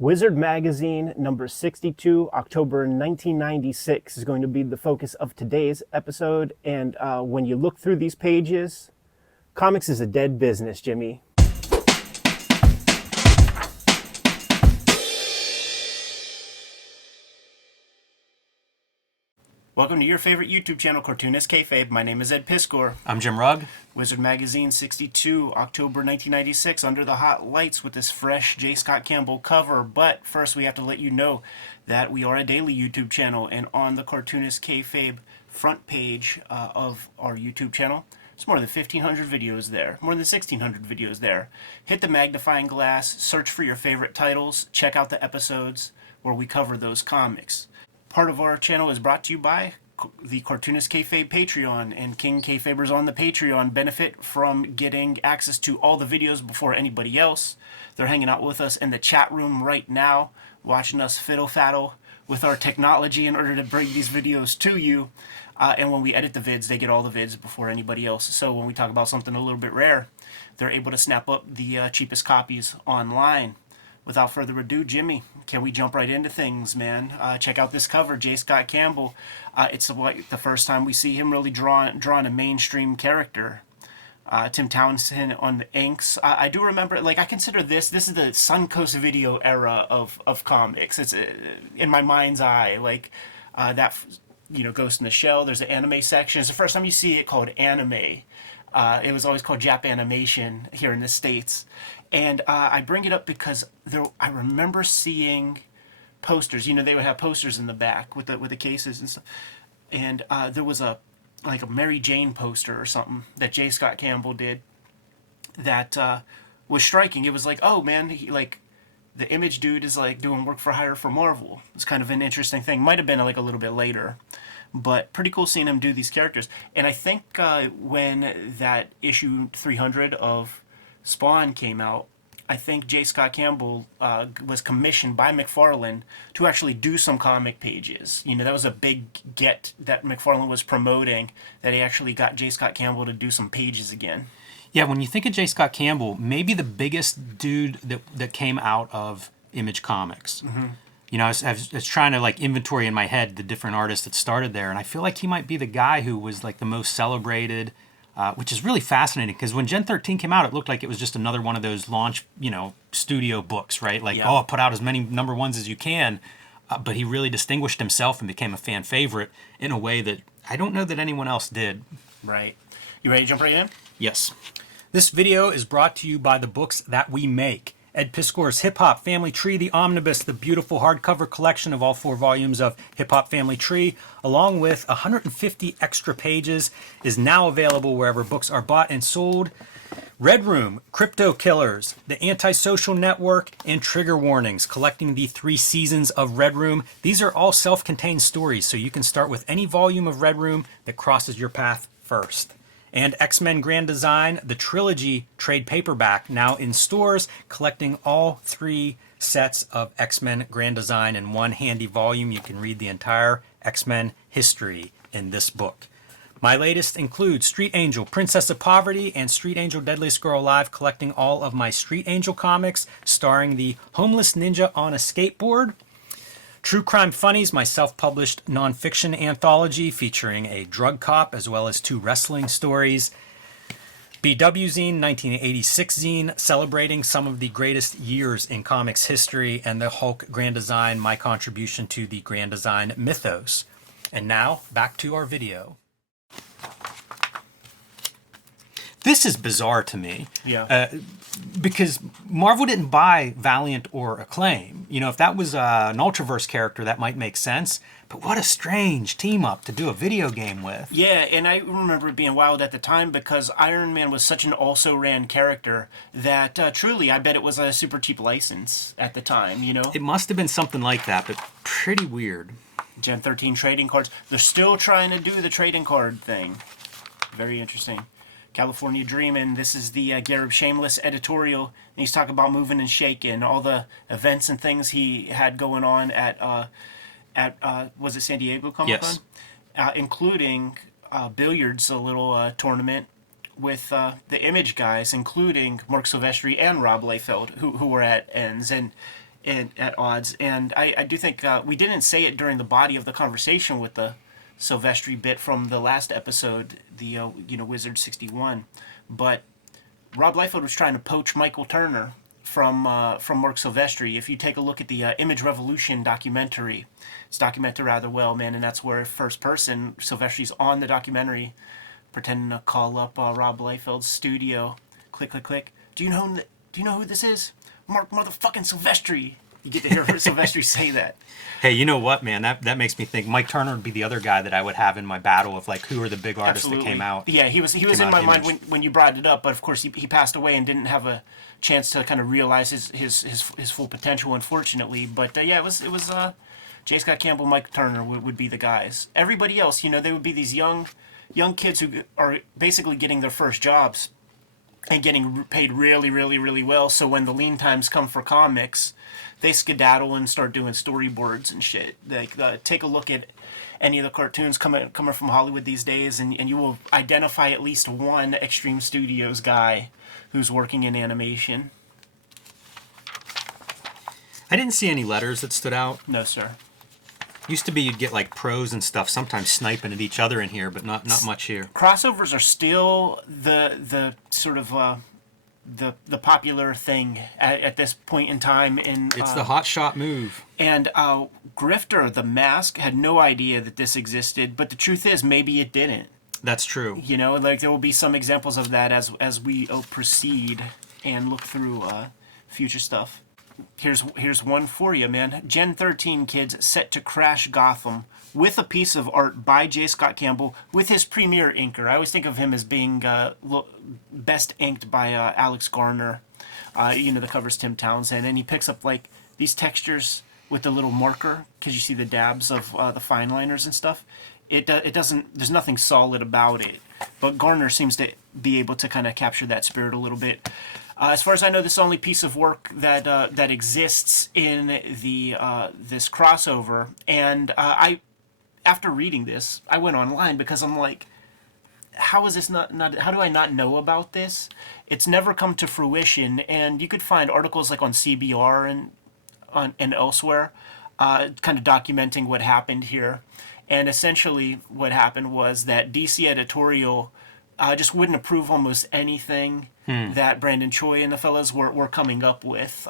Wizard Magazine number 62, October 1996 is going to be the focus of today's episode. And when you look through these pages, comics is a dead business, Jimmy. Welcome to your favorite YouTube channel, Cartoonist Kayfabe. My name is Ed Piskor. I'm Jim Rugg. Wizard Magazine 62, October 1996, under the hot lights with this fresh J. Scott Campbell cover. But first, we have to let you know that we are a daily YouTube channel, and on the Cartoonist Kayfabe front page of our YouTube channel, there's more than 1,500 videos there, more than 1,600 videos there. Hit the magnifying glass, search for your favorite titles, check out the episodes where we cover those comics. Part of our channel is brought to you by the Cartoonist Kayfabe Patreon, and King Kayfabers on the Patreon benefit from getting access to all the videos before anybody else. They're hanging out with us in the chat room right now, watching us fiddle-faddle with our technology in order to bring these videos to you. And when we edit the vids, they get all the vids before anybody else. So when we talk about something a little bit rare, they're able to snap up the cheapest copies online. Without further ado, Jimmy, can we jump right into things, man? Check out this cover, J. Scott Campbell. It's like the first time we see him really drawing a mainstream character. Tim Townsend on the inks. I do remember, like, I consider this is the Suncoast Video era of comics. It's in my mind's eye, like that, Ghost in the Shell. There's an anime section. It's the first time you see it called anime. It was always called Jap Animation here in the States. And I bring it up because I remember seeing posters. They would have posters in the back with the cases and stuff. And there was a Mary Jane poster or something that J. Scott Campbell did that was striking. It was like, oh man, the Image dude is like doing work for hire for Marvel. It's kind of an interesting thing. Might have been like a little bit later, but pretty cool seeing him do these characters. And I think when that issue 300 of Spawn came out, I think J. Scott Campbell was commissioned by McFarlane to actually do some comic pages. That was a big get that McFarlane was promoting, that he actually got J. Scott Campbell to do some pages again. Yeah, when you think of J. Scott Campbell, maybe the biggest dude that came out of Image Comics. Mm-hmm. I was trying to inventory in my head the different artists that started there, and I feel like he might be the guy who was the most celebrated, which is really fascinating because when Gen 13 came out, it looked like it was just another one of those launch, studio books, right? Put out as many number ones as you can. But he really distinguished himself and became a fan favorite in a way that I don't know that anyone else did. Right. You ready to jump right in? Yes. This video is brought to you by the books that we make. Ed Piskor's Hip Hop Family Tree, the Omnibus, the beautiful hardcover collection of all 4 volumes of Hip Hop Family Tree, along with 150 extra pages, is now available wherever books are bought and sold. Red Room, Crypto Killers, The Antisocial Network, and Trigger Warnings, collecting the 3 seasons of Red Room. These are all self-contained stories, so you can start with any volume of Red Room that crosses your path first. And X-Men Grand Design, the trilogy trade paperback, now in stores, collecting all 3 sets of X-Men Grand Design in one handy volume. You can read the entire X-Men history in this book. My latest includes Street Angel, Princess of Poverty, and Street Angel, Deadliest Girl Alive, collecting all of my Street Angel comics, starring the homeless ninja on a skateboard. True Crime Funnies, my self-published nonfiction anthology featuring a drug cop as well as 2 wrestling stories. BW Zine, 1986 zine, celebrating some of the greatest years in comics history, and the Hulk Grand Design, my contribution to the Grand Design mythos. And now, back to our video. This is bizarre to me. Yeah. Because Marvel didn't buy Valiant or Acclaim. If that was an Ultraverse character, that might make sense. But what a strange team-up to do a video game with. Yeah, and I remember it being wild at the time because Iron Man was such an also-ran character that truly, I bet it was a super cheap license at the time, It must have been something like that, but pretty weird. Gen 13 trading cards. They're still trying to do the trading card thing. Very interesting. California Dreamin'. This is the Garib Shameless editorial. And he's talking about moving and shaking, all the events and things he had going on at was it San Diego Comic Con? Yes. Including billiards, a little tournament with the Image guys, including Mark Silvestri and Rob Liefeld, who were at Ends. And at odds. And I do think we didn't say it during the body of the conversation with the Silvestri bit from the last episode, the Wizard 61, but Rob Liefeld was trying to poach Michael Turner from Mark Silvestri. If you take a look at the Image Revolution documentary, it's documented rather well, man, and that's where first person Silvestri's on the documentary, pretending to call up Rob Liefeld's studio. Click, click, click. Do you know who this is? Mark motherfucking Silvestri. You get to hear Silvestri say that. Hey, you know what, man? That makes me think Mike Turner would be the other guy that I would have in my battle of, like, who are the big artists Absolutely. that came out. Yeah, he was in my mind when you brought it up, but of course he passed away and didn't have a chance to kind of realize his full potential, unfortunately. But yeah, it was J. Scott Campbell, Mike Turner would be the guys. Everybody else, they would be these young kids who are basically getting their first jobs and getting paid really, really, really well. So when the lean times come for comics, they skedaddle and start doing storyboards and shit. Like, take a look at any of the cartoons coming from Hollywood these days, and you will identify at least one Extreme Studios guy who's working in animation. I didn't see any letters that stood out. No, sir. Used to be you'd get, like, pros and stuff, sometimes sniping at each other in here, but not much here. Crossovers are still the sort of the popular thing at this point in time. It's the hot shot move. And Grifter, the Mask, had no idea that this existed, but the truth is maybe it didn't. That's true. Like, there will be some examples of that as we proceed and look through future stuff. Here's one for you, man. Gen 13 kids set to crash Gotham with a piece of art by J. Scott Campbell with his premier inker. I always think of him as being best inked by Alex Garner. The cover's Tim Townsend, and he picks up, like, these textures with the little marker because you see the dabs of the fine liners and stuff. It doesn't. There's nothing solid about it, but Garner seems to be able to kind of capture that spirit a little bit. As far as I know, this is the only piece of work that exists in this crossover, and after reading this, I went online because I'm like, how is this not? How do I not know about this? It's never come to fruition, and you could find articles like on CBR and elsewhere, kind of documenting what happened here. And essentially, what happened was that DC Editorial just wouldn't approve almost anything that Brandon Choi and the fellas were coming up with.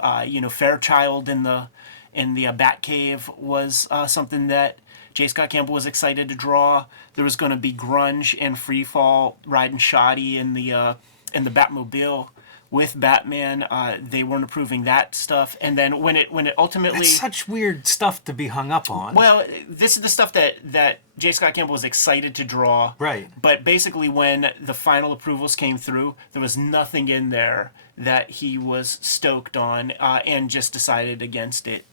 Fairchild in the Batcave was something that J. Scott Campbell was excited to draw. There was going to be grunge and freefall riding shoddy in the Batmobile with Batman. They weren't approving that stuff, and then when it ultimately, That's such weird stuff to be hung up on. well, this is the stuff that J. Scott Campbell was excited to draw. Right. But basically, when the final approvals came through, there was nothing in there that he was stoked on, and just decided against it.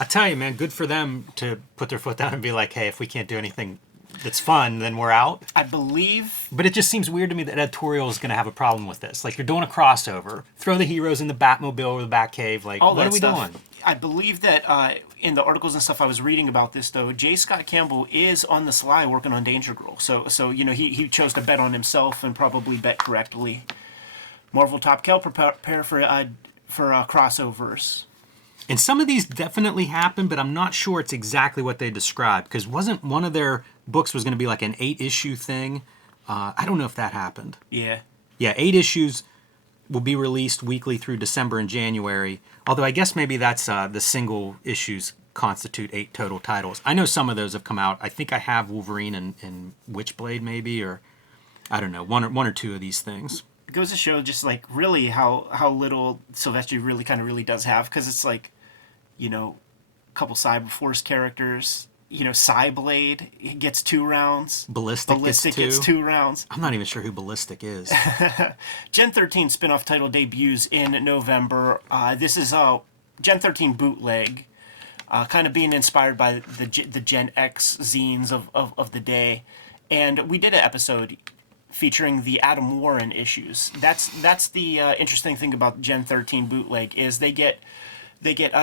I tell you, man, good for them to put their foot down and be like, hey, if we can't do anything that's fun, then we're out. I believe. But it just seems weird to me that Editorial is going to have a problem with this. Like, you're doing a crossover. Throw the heroes in the Batmobile or the Batcave. Like, All what that are we stuff. doing? I believe that in the articles and stuff I was reading about this, though, J. Scott Campbell is on the sly working on Danger Girl. So he chose to bet on himself and probably bet correctly. Marvel Top Cow prepare for crossovers. And some of these definitely happened, but I'm not sure it's exactly what they described. Because wasn't one of their books was going to be like an 8-issue thing? I don't know if that happened. Yeah. Yeah, 8 issues will be released weekly through December and January. Although I guess maybe that's the single issues constitute 8 total titles. I know some of those have come out. I think I have Wolverine and Witchblade maybe, or I don't know, one or two of these things. It goes to show just like really how little Silvestri really does have, because it's like, a couple Cyberforce characters. Cyblade gets 2 rounds. Ballistic gets 2 rounds. I'm not even sure who Ballistic is. Gen 13 spin-off title debuts in November. This is a Gen 13 bootleg, kind of being inspired by the Gen X zines of the day. And we did an episode featuring the Adam Warren issues. That's the interesting thing about Gen 13 bootleg is they get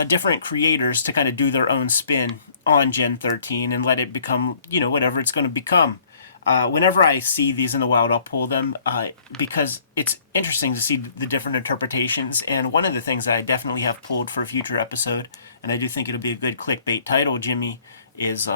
different creators to kind of do their own spin on Gen 13 and let it become, whatever it's going to become. Whenever I see these in the wild, I'll pull them because it's interesting to see the different interpretations. And one of the things that I definitely have pulled for a future episode, and I do think it'll be a good clickbait title, Jimmy, is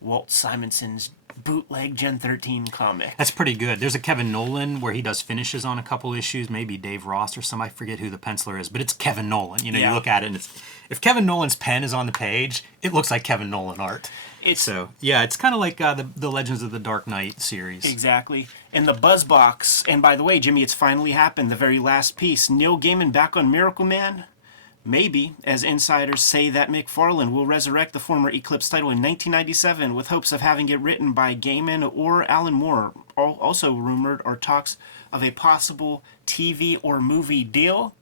Walt Simonson's bootleg Gen 13 comic. That's pretty good. There's a Kevin Nolan where he does finishes on a couple issues, maybe Dave Ross or some. I forget who the penciler is, but it's Kevin Nolan. You know, Yeah. you look at it and if Kevin Nolan's pen is on the page, it looks like Kevin Nolan art. So, yeah, it's kind of like the Legends of the Dark Knight series. Exactly. And the Buzzbox, and by the way, Jimmy, it's finally happened, the very last piece. Neil Gaiman back on Miracle Man? Maybe, as insiders say that McFarlane will resurrect the former Eclipse title in 1997 with hopes of having it written by Gaiman or Alan Moore. Also rumored are talks of a possible TV or movie deal.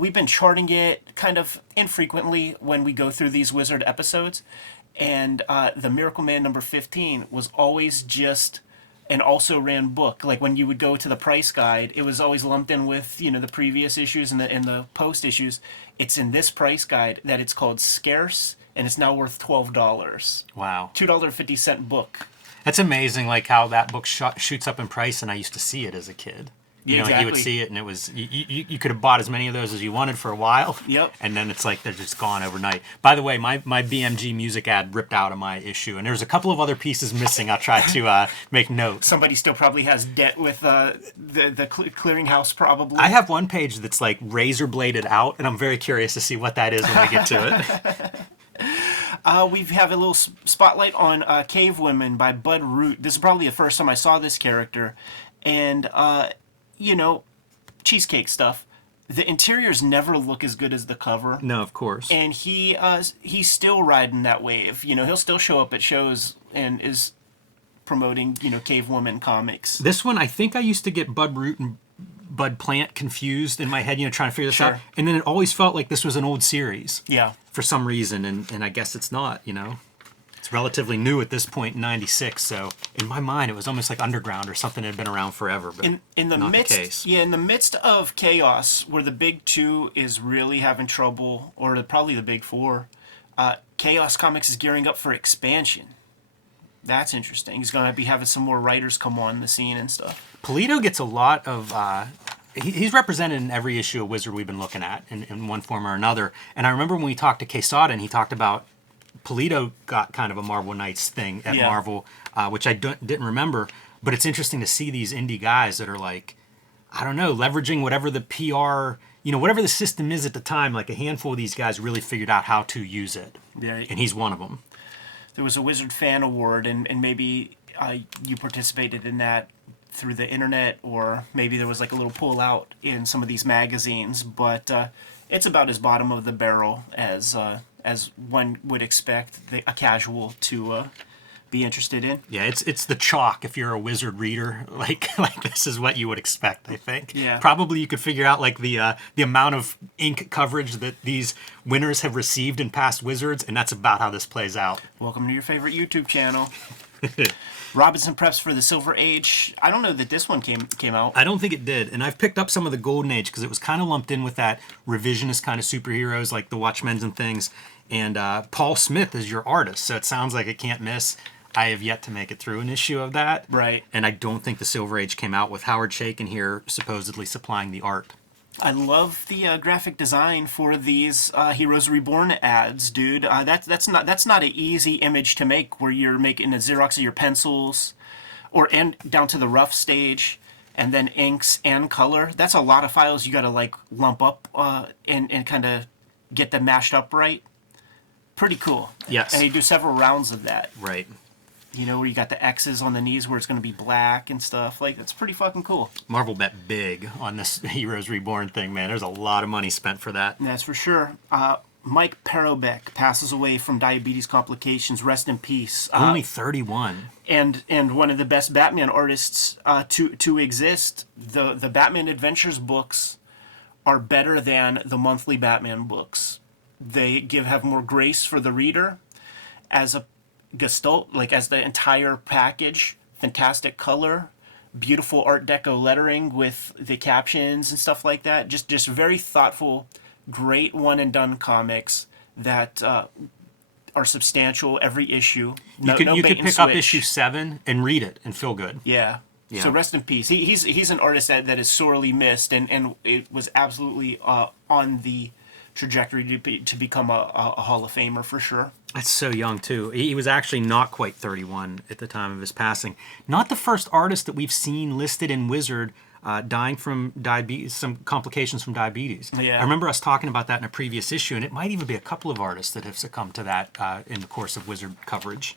We've been charting it kind of infrequently when we go through these Wizard episodes. And the Miracle Man number 15 was always just an also ran book. Like when you would go to the price guide, it was always lumped in with, you know, the previous issues and the post issues. It's in this price guide that it's called Scarce, and it's now worth $12. Wow. $2.50 book. That's amazing, like how that book shoots up in price, and I used to see it as a kid. You know, Exactly. you would see it, and it was you could have bought as many of those as you wanted for a while. Yep. And then it's like they're just gone overnight. By the way, my BMG music ad ripped out of my issue, and there's a couple of other pieces missing. I'll try to make notes. Somebody still probably has debt with the clearinghouse, probably. I have one page that's like razor bladed out, and I'm very curious to see what that is when we get to it. We have a little spotlight on Cave Women by Bud Root. This is probably the first time I saw this character. And, you know, cheesecake stuff. The interiors never look as good as the cover. No, of course. And he's still riding that wave. You know, he'll still show up at shows and is promoting, you know, Cave Woman comics. This one, I think I used to get Bud Root and Bud Plant confused in my head, you know, trying to figure this out. And then it always felt like this was an old series. Yeah. For some reason, and I guess it's not, you know. It's relatively new at this point in 96, so in my mind it was almost like Underground or something that had been around forever, but in the not midst, the case. Yeah, in the midst of chaos, where the big two is really having trouble, or probably the big four, Chaos Comics is gearing up for expansion. That's interesting. He's going to be having some more writers come on the scene and stuff. Polito gets a lot of... he's represented in every issue of Wizard we've been looking at in one form or another. And I remember when we talked to Quesada and he talked about Polito got kind of a Marvel Knights thing at Marvel, which I didn't remember. But it's interesting to see these indie guys that are like, I don't know, leveraging whatever the PR, you know, whatever the system is at the time. Like a handful of these guys really figured out how to use it. Yeah. And he's one of them. There was a Wizard Fan Award, and maybe you participated in that through the internet, or maybe there was like a little pull out in some of these magazines, but it's about as bottom of the barrel as one would expect a casual to be interested in. Yeah, it's the chalk if you're a Wizard reader. Like this is what you would expect, I think. Yeah. Probably you could figure out like the amount of ink coverage that these winners have received in past Wizards, and that's about how this plays out. Welcome to your favorite YouTube channel. Robinson preps for the Silver Age. I don't know that this one came out. I don't think it did, and I've picked up some of the Golden Age because it was kind of lumped in with that revisionist kind of superheroes like the Watchmen and things. And Paul Smith is your artist, so it sounds like it can't miss. I have yet to make it through an issue of that. Right. And I don't think the Silver Age came out with Howard Chaykin here supposedly supplying the art. I love the graphic design for these Heroes Reborn ads, dude. That's not an easy image to make, where you're making a Xerox of your pencils, and down to the rough stage, and then inks and color. That's a lot of files you got to like lump up and kind of get them mashed up right. Pretty cool. Yes. And you do several rounds of that. Right. You know, where you got the X's on the knees where it's going to be black and stuff. Like, that's pretty fucking cool. Marvel bet big on this Heroes Reborn thing, man. There's a lot of money spent for that. That's for sure. Mike Perobek passes away from diabetes complications. Rest in peace. Only 31. And one of the best Batman artists to exist. The Batman Adventures books are better than the monthly Batman books. They have more grace for the reader as a gestalt, like as the entire package. Fantastic color, beautiful Art Deco lettering with the captions and stuff like that. Just very thoughtful, great one and done comics that are substantial. Every issue. You could pick up issue 7 and read it and feel good. Yeah. Yeah. So rest in peace. He's an artist that is sorely missed, and it was absolutely on the trajectory to become a Hall of Famer for sure. That's so young too. He was actually not quite 31 at the time of his passing. Not the first artist that we've seen listed in Wizard dying from diabetes, some complications from diabetes. Yeah. I remember us talking about that in a previous issue, and it might even be a couple of artists that have succumbed to that in the course of Wizard coverage.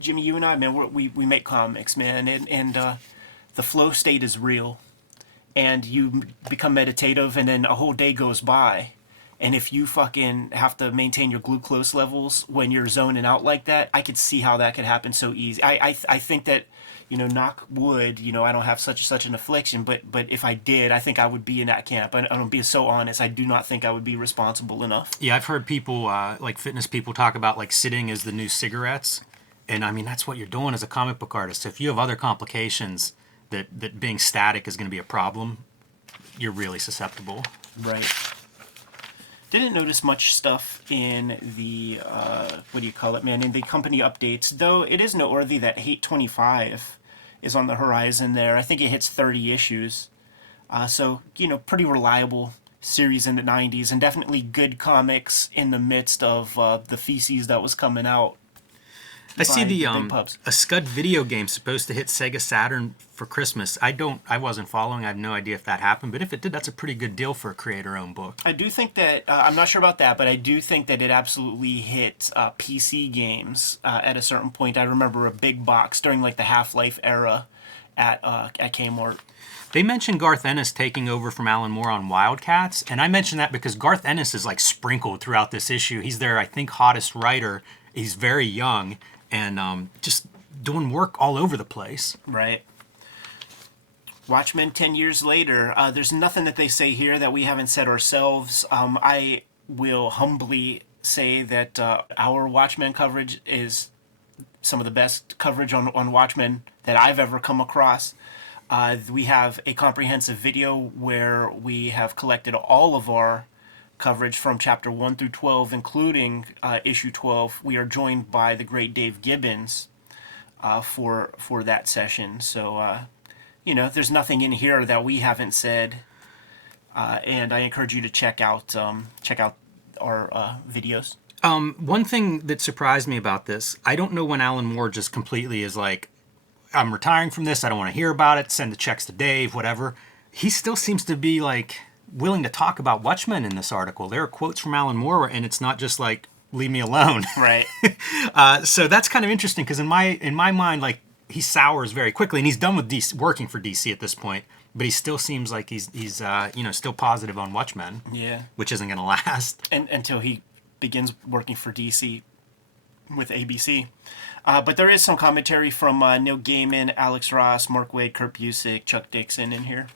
Jimmy, you and I, man, we make comics, man, and the flow state is real. And you become meditative, and then a whole day goes by. And if you fucking have to maintain your glucose levels when you're zoning out like that, I could see how that could happen so easy. I think that, knock wood, I don't have such an affliction, but if I did, I think I would be in that camp. I'm being so honest. I do not think I would be responsible enough. Yeah, I've heard people, like fitness people, talk about like sitting as the new cigarettes. And I mean, that's what you're doing as a comic book artist. So if you have other complications that being static is going to be a problem, you're really susceptible. Right. Didn't notice much stuff in the, in the company updates, though it is noteworthy that Hate 25 is on the horizon there. I think it hits 30 issues. So, pretty reliable series in the 90s, and definitely good comics in the midst of the feces that was coming out. I see the big pubs. a Scud video game supposed to hit Sega Saturn for Christmas. I wasn't following. I have no idea if that happened, but if it did, that's a pretty good deal for a creator-owned book. I do think that I'm not sure about that, but I do think that it absolutely hit PC games at a certain point. I remember a big box during like the Half-Life era at Kmart. They mentioned Garth Ennis taking over from Alan Moore on Wildcats, and I mention that because Garth Ennis is like sprinkled throughout this issue. He's their, I think, hottest writer. He's very young. And just doing work all over the place. Right. Watchmen 10 years later. There's nothing that they say here that we haven't said ourselves. I will humbly say that our Watchmen coverage is some of the best coverage on Watchmen that I've ever come across. We have a comprehensive video where we have collected all of our coverage from chapter 1 through 12, including issue 12. We are joined by the great Dave Gibbons for that session. So, there's nothing in here that we haven't said, and I encourage you to check out our videos. One thing that surprised me about this, I don't know when Alan Moore just completely is like, I'm retiring from this, I don't want to hear about it, send the checks to Dave, whatever. He still seems to be like willing to talk about Watchmen in this article. There are quotes from Alan Moore, and it's not just like, leave me alone. Right. So that's kind of interesting, because in my mind, like, he sours very quickly, and he's done with DC, working for DC at this point, but he still seems like he's still positive on Watchmen. Yeah. Which isn't going to last. And until he begins working for DC with ABC. But there is some commentary from Neil Gaiman, Alex Ross, Mark Waid, Kurt Busiek, Chuck Dixon in here.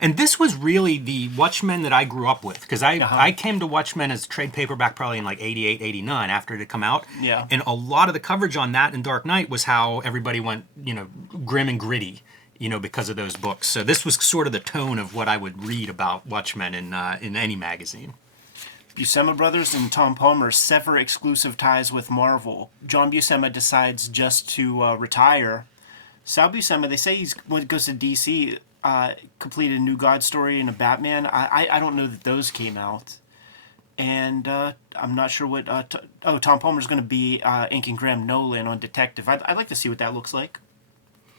And this was really the Watchmen that I grew up with, because I came to Watchmen as trade paperback probably in like 88, 89 after it had come out. Yeah. And a lot of the coverage on that and Dark Knight was how everybody went, grim and gritty, because of those books. So this was sort of the tone of what I would read about Watchmen in any magazine. Buscema Brothers and Tom Palmer sever exclusive ties with Marvel. John Buscema decides just to retire. Sal Buscema, they say he goes to DC, completed a New God story and a Batman. I don't know that those came out. And I'm not sure what... Tom Palmer's going to be inking Graham Nolan on Detective. I'd like to see what that looks like.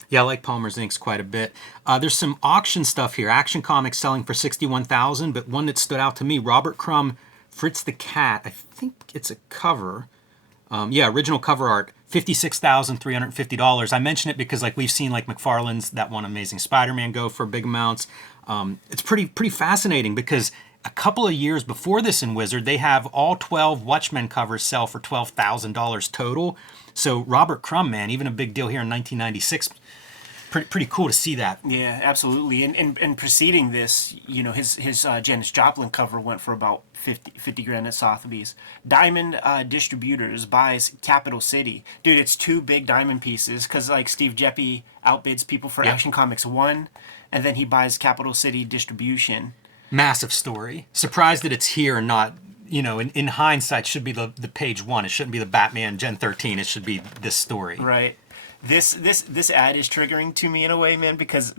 Yeah, I like Palmer's inks quite a bit. There's some auction stuff here. Action Comics selling for $61,000, but one that stood out to me, Robert Crumb, Fritz the Cat, I think it's a cover. Original cover art, $56,350. I mention it because we've seen McFarlane's That One Amazing Spider-Man go for big amounts. It's pretty fascinating because a couple of years before this in Wizard, they have all 12 Watchmen covers sell for $12,000 total. So Robert Crumb, man, even a big deal here in 1996. Pretty cool to see that. Yeah, absolutely. And preceding this, his Janis Joplin cover went for about 50 grand at Sotheby's. Diamond Distributors buys Capital City. Dude, it's two big diamond pieces because Steve Geppi outbids people for Action Comics 1, and then he buys Capital City Distribution. Massive story. Surprised that it's here and not in hindsight, should be the page one. It shouldn't be the Batman Gen 13. It should be this story. Right. This ad is triggering to me in a way, man, because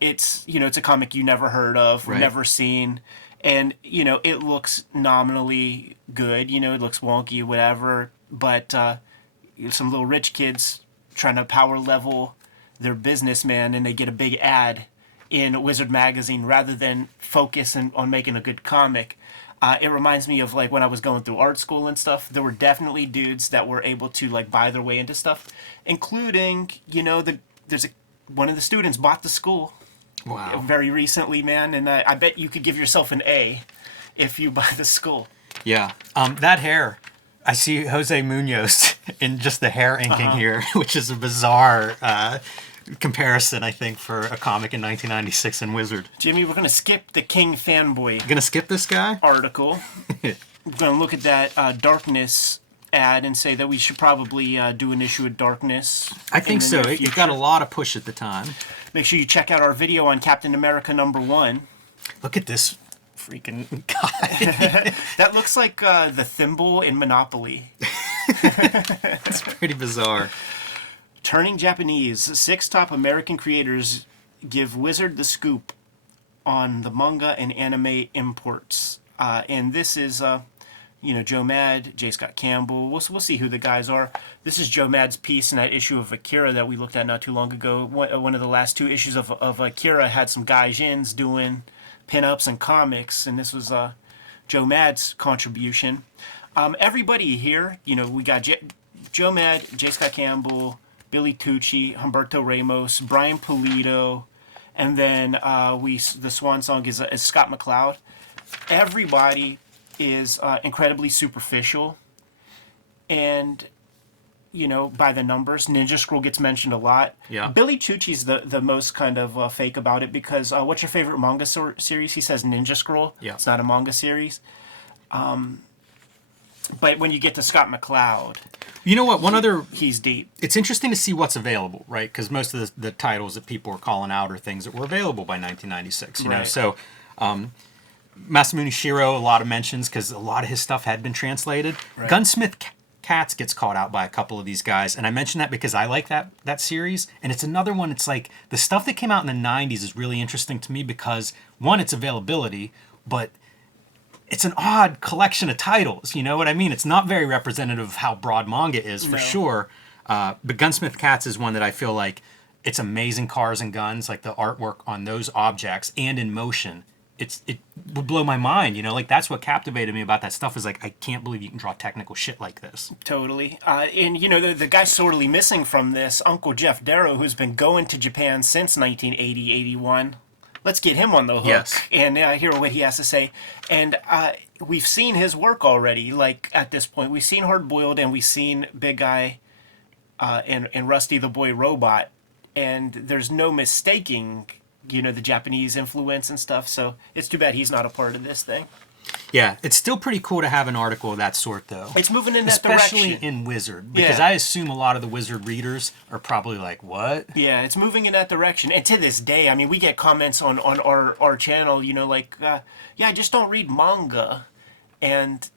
it's it's a comic you never heard of, Right. never seen, and it looks nominally good. It looks wonky, whatever, but some little rich kids trying to power level their businessman, and they get a big ad in Wizard magazine rather than focus on making a good comic. It reminds me of like when I was going through art school and stuff. There were definitely dudes that were able to like buy their way into stuff, including one of the students bought the school. Wow. Very recently, man, and I bet you could give yourself an A if you buy the school. Yeah. That hair. I see Jose Munoz in just the hair inking here, which is a bizarre comparison, I think, for a comic in 1996 in Wizard. Jimmy, we're gonna skip the King fanboy Gonna skip this guy? article. We're gonna look at that Darkness ad and say that we should probably do an issue of Darkness. I think so. It got a lot of push at the time. Make sure you check out our video on Captain America #1. Look at this freaking guy. That looks like the thimble in Monopoly. It's pretty bizarre. Turning Japanese, 6 top American creators give Wizard the scoop on the manga and anime imports. And this is, Joe Mad, J. Scott Campbell. We'll see who the guys are. This is Joe Mad's piece in that issue of Akira that we looked at not too long ago. One of the last 2 issues of Akira had some gaijins doing pinups and comics, and this was Joe Mad's contribution. Everybody here, we got Joe Mad, J. Scott Campbell, Billy Tucci, Humberto Ramos, Brian Pulido, and then the swan song is Scott McCloud. Everybody is incredibly superficial, and by the numbers. Ninja Scroll gets mentioned a lot. Yeah. Billy Tucci's the most kind of fake about it because what's your favorite manga series? He says Ninja Scroll. Yeah. It's not a manga series. But when you get to Scott McCloud, You know what? he's deep. It's interesting to see what's available, right? Because most of the titles that people are calling out are things that were available by 1996. You know, Right. so Masamune Shirow, a lot of mentions because a lot of his stuff had been translated. Right. Gunsmith Cats gets caught out by a couple of these guys, and I mention that because I like that series, and it's another one. It's like the stuff that came out in the 90s is really interesting to me because one, its availability, but it's an odd collection of titles. You know what I mean? It's not very representative of how broad manga is, for No. sure. But Gunsmith Cats is one that I feel like it's amazing cars and guns, like the artwork on those objects and in motion. It would blow my mind, like that's what captivated me about that stuff is like, I can't believe you can draw technical shit like this. Totally. And, the guy sorely missing from this, Uncle Jeff Darrow, who's been going to Japan since 1980, 81. Let's get him on the hook Yes. and hear what he has to say. And we've seen his work already, like, at this point. We've seen Hard Boiled and we've seen Big Guy and Rusty the Boy Robot. And there's no mistaking, the Japanese influence and stuff. So it's too bad he's not a part of this thing. Yeah, it's still pretty cool to have an article of that sort, though. It's moving in that Especially direction. in Wizard, because Yeah. I assume a lot of the Wizard readers are probably like, what? Yeah, it's moving in that direction. And to this day, I mean, we get comments on our channel, like, I just don't read manga. And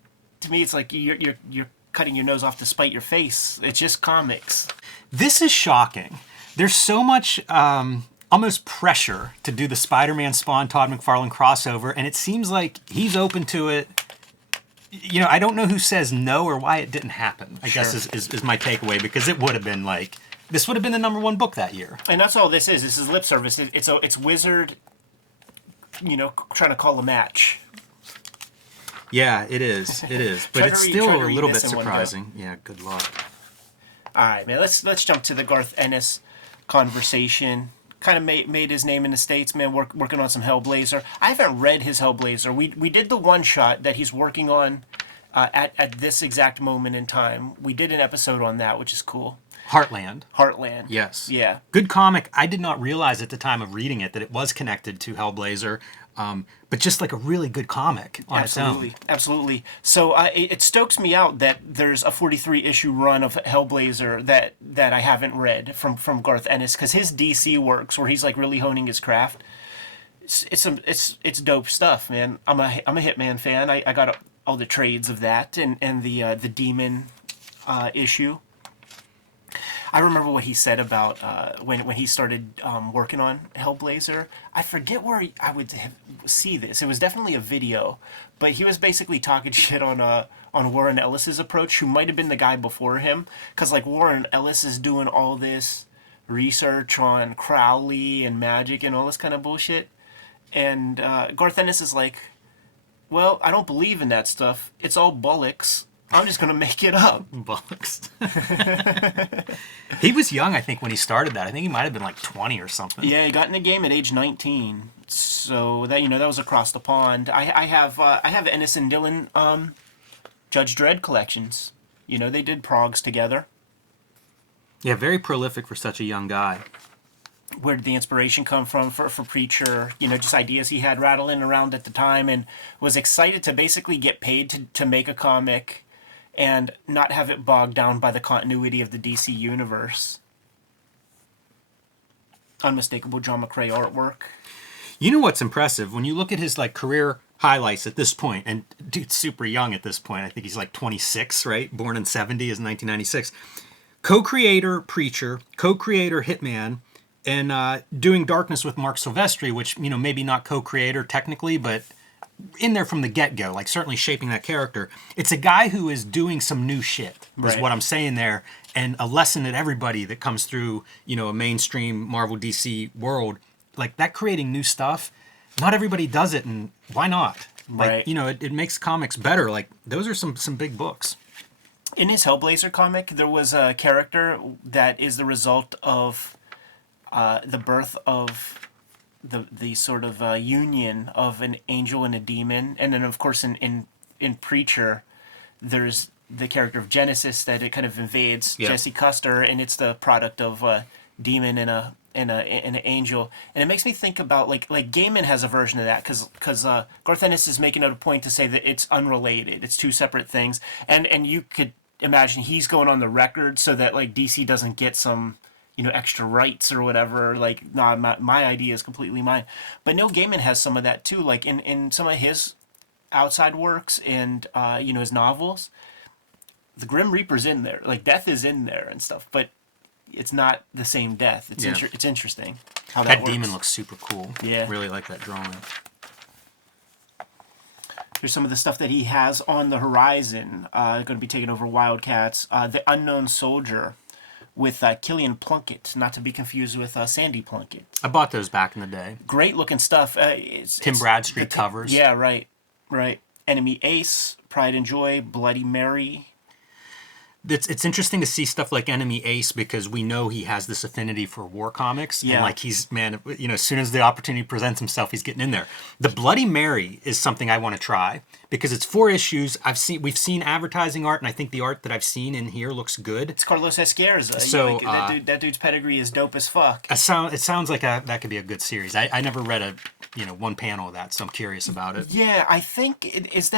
to me, it's like you're cutting your nose off to spite your face. It's just comics. This is shocking. There's so much almost pressure to do the Spider-Man Spawn Todd McFarlane crossover, and it seems like he's open to it. I don't know who says no or why it didn't happen, I guess is my takeaway, because it would have been like, this would have been the #1 book that year. And that's all this is. This is lip service. It's Wizard, trying to call a match. Yeah, it is. It is. But it's Try to still a read little bit this in one go. surprising. Yeah, good luck. All right, man. Let's jump to the Garth Ennis conversation. Kind of made his name in the States, man, working on some Hellblazer. I haven't read his Hellblazer. We did the one-shot that he's working on at this exact moment in time. We did an episode on that, which is cool. Heartland. Heartland. Yes. Yeah. Good comic. I did not realize at the time of reading it that it was connected to Hellblazer, but just like a really good comic on its own. Absolutely. So it stokes me out that there's a 43-issue run of Hellblazer that I haven't read from Garth Ennis, because his DC works where he's like really honing his craft. It's dope stuff, man. I'm a Hitman fan. I got all the trades of that, and the demon issue. I remember what he said about when he started working on Hellblazer. I forget where I would see this. It was definitely a video, but he was basically talking shit on Warren Ellis's approach, who might have been the guy before him, because like Warren Ellis is doing all this research on Crowley and magic and all this kind of bullshit, and Garth Ennis is like, well, I don't believe in that stuff. It's all bollocks. I'm just going to make it up. Bollocks. He was young, I think, when he started that. I think he might have been like 20 or something. Yeah, he got in the game at age 19. So that, that was across the pond. I have Ennis and Dillon Judge Dredd collections. They did Progs together. Yeah, very prolific for such a young guy. Where did the inspiration come from for Preacher? Just ideas he had rattling around at the time, and was excited to basically get paid to make a comic and not have it bogged down by the continuity of the DC universe. Unmistakable John McCrea artwork. You know what's impressive? When you look at his career highlights at this point, and dude's super young at this point. I think he's like 26, right? Born in 70 is 1996. Co-creator Preacher, co-creator Hitman, and doing Darkness with Mark Silvestri, which, maybe not co-creator technically, but in there from the get-go, certainly shaping that character. It's a guy who is doing some new shit, is what I'm saying there, and a lesson that everybody that comes through, a mainstream Marvel DC world, that creating new stuff, not everybody does it, and why not? Right. It makes comics better. Those are some big books. In his Hellblazer comic, there was a character that is the result of the birth of the sort of union of an angel and a demon, and then of course in Preacher, there's the character of Genesis that it kind of invades Jesse Custer, and it's the product of a demon and an angel, and it makes me think about like Gaiman has a version of that because Garth Ennis is making it a point to say that it's unrelated, it's two separate things, and you could imagine he's going on the record so that DC doesn't get some extra rights or whatever, nah, my idea is completely mine. But Neil Gaiman has some of that too, in some of his outside works and, his novels, the Grim Reaper's in there, death is in there and stuff, but it's not the same death. It's it's interesting how that works. Demon looks super cool. Yeah. Really like that drawing. Here's some of the stuff that he has on the horizon, going to be taking over Wildcats. The Unknown Soldier, with Killian Plunkett, not to be confused with Sandy Plunkett. I bought those back in the day. Great looking stuff. Tim Bradstreet covers. Yeah, right. Enemy Ace, Pride and Joy, Bloody Mary. It's interesting to see stuff like Enemy Ace because we know he has this affinity for war comics. Yeah. And he's, as soon as the opportunity presents himself, he's getting in there. The Bloody Mary is something I want to try because it's 4 issues. We've seen advertising art, and I think the art that I've seen in here looks good. It's Carlos Esquerza. So that dude's pedigree is dope as fuck. It sounds like that could be a good series. I never read one panel of that, so I'm curious about it. Yeah, I think is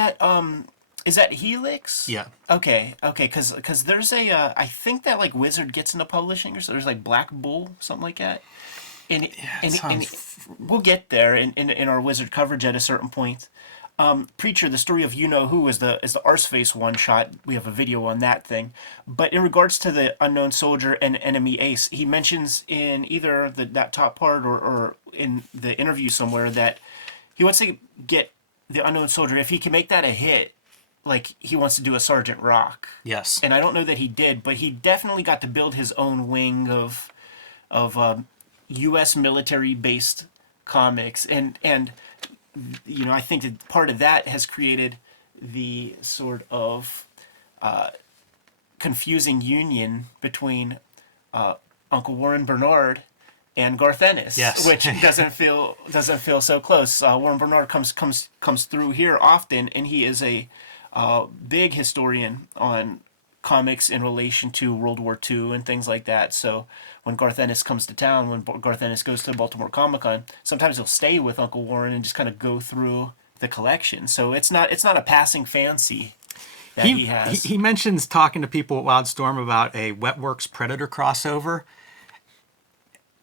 that Helix? Yeah. Okay, because there's I think that Wizard gets into publishing, or so there's Black Bull, something like that. And we'll get there in our Wizard coverage at a certain point. Preacher, the story of You-Know-Who is the Arseface one-shot. We have a video on that thing. But in regards to the Unknown Soldier and Enemy Ace, he mentions in either that top part or in the interview somewhere that he wants to get the Unknown Soldier, if he can make that a hit, he wants to do a Sergeant Rock. Yes. And I don't know that he did, but he definitely got to build his own wing of U.S. military-based comics. And I think that part of that has created the sort of confusing union between Uncle Warren Bernard and Garth Ennis, yes. which doesn't feel so close. Warren Bernard comes through here often, and he is a big historian on comics in relation to World War II and things like that. So when Garth Ennis comes to town, when Garth Ennis goes to Baltimore Comic-Con, sometimes he'll stay with Uncle Warren and just kind of go through the collection. So it's not a passing fancy that he has. He mentions talking to people at Wildstorm about a Wetworks Predator crossover.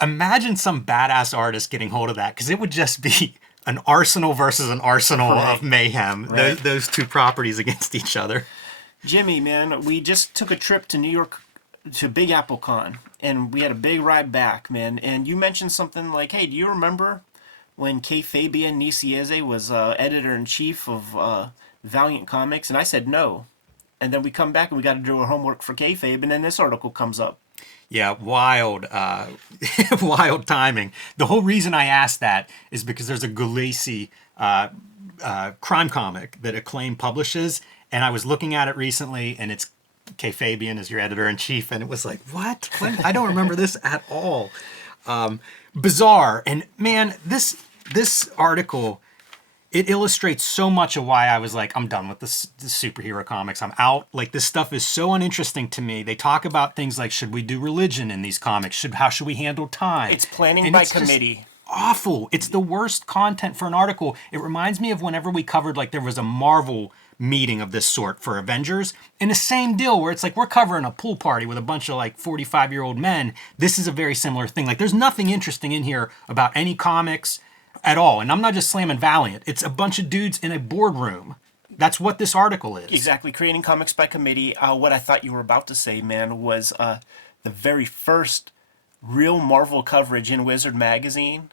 Imagine some badass artist getting hold of that, because it would just be an arsenal versus an arsenal Right. of mayhem. Right. Those two properties against each other. Jimmy, man, we just took a trip to New York to Big Apple Con, and we had a big ride back, man. And you mentioned something like, "Hey, do you remember when Kayfabe Nicieze was editor-in-chief of Valiant Comics?" And I said no. And then we come back and we got to do our homework for Kayfabe, and then this article comes up. Yeah, wild, wild timing. The whole reason I asked that is because there's a Galassi crime comic that Acclaim publishes, and I was looking at it recently, and it's Kayfabian as your editor-in-chief, and it was like, what? I don't remember this at all. Bizarre. And man, this article, it illustrates so much of why I was like, I'm done with this superhero comics. I'm out. Like, this stuff is so uninteresting to me. They talk about things like, should we do religion in these comics? How should we handle time? It's planning And by it's just committee. awful. It's the worst content for an article. It reminds me of whenever we covered, like, there was a Marvel meeting of this sort for Avengers, and the same deal where it's like we're covering a pool party with a bunch of like 45-year-old men. This is a very similar thing. Like, there's nothing interesting in here about any comics at all. And I'm not just slamming Valiant. It's a bunch of dudes in a boardroom. That's what this article is. Exactly, creating comics by committee. What I thought you were about to say, man, was the very first real Marvel coverage in Wizard magazine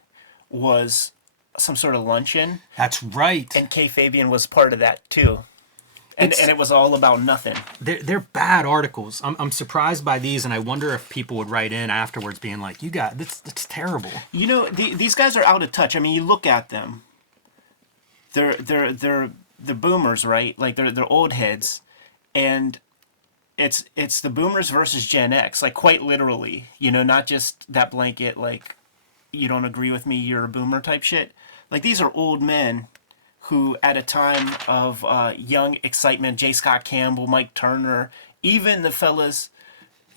was some sort of luncheon, That's right. and Kayfabian was part of that too. And it was all about nothing. They're bad articles. I'm surprised by these, and I wonder if people would write in afterwards being like, you got, that's terrible. You know, these guys are out of touch. I mean, you look at them. They're boomers, right? Like they're old heads, and it's the boomers versus Gen X, like quite literally. You know, not just that blanket like you don't agree with me, you're a boomer type shit. Like, these are old men who, at a time of young excitement, J. Scott Campbell, Mike Turner, even the fellas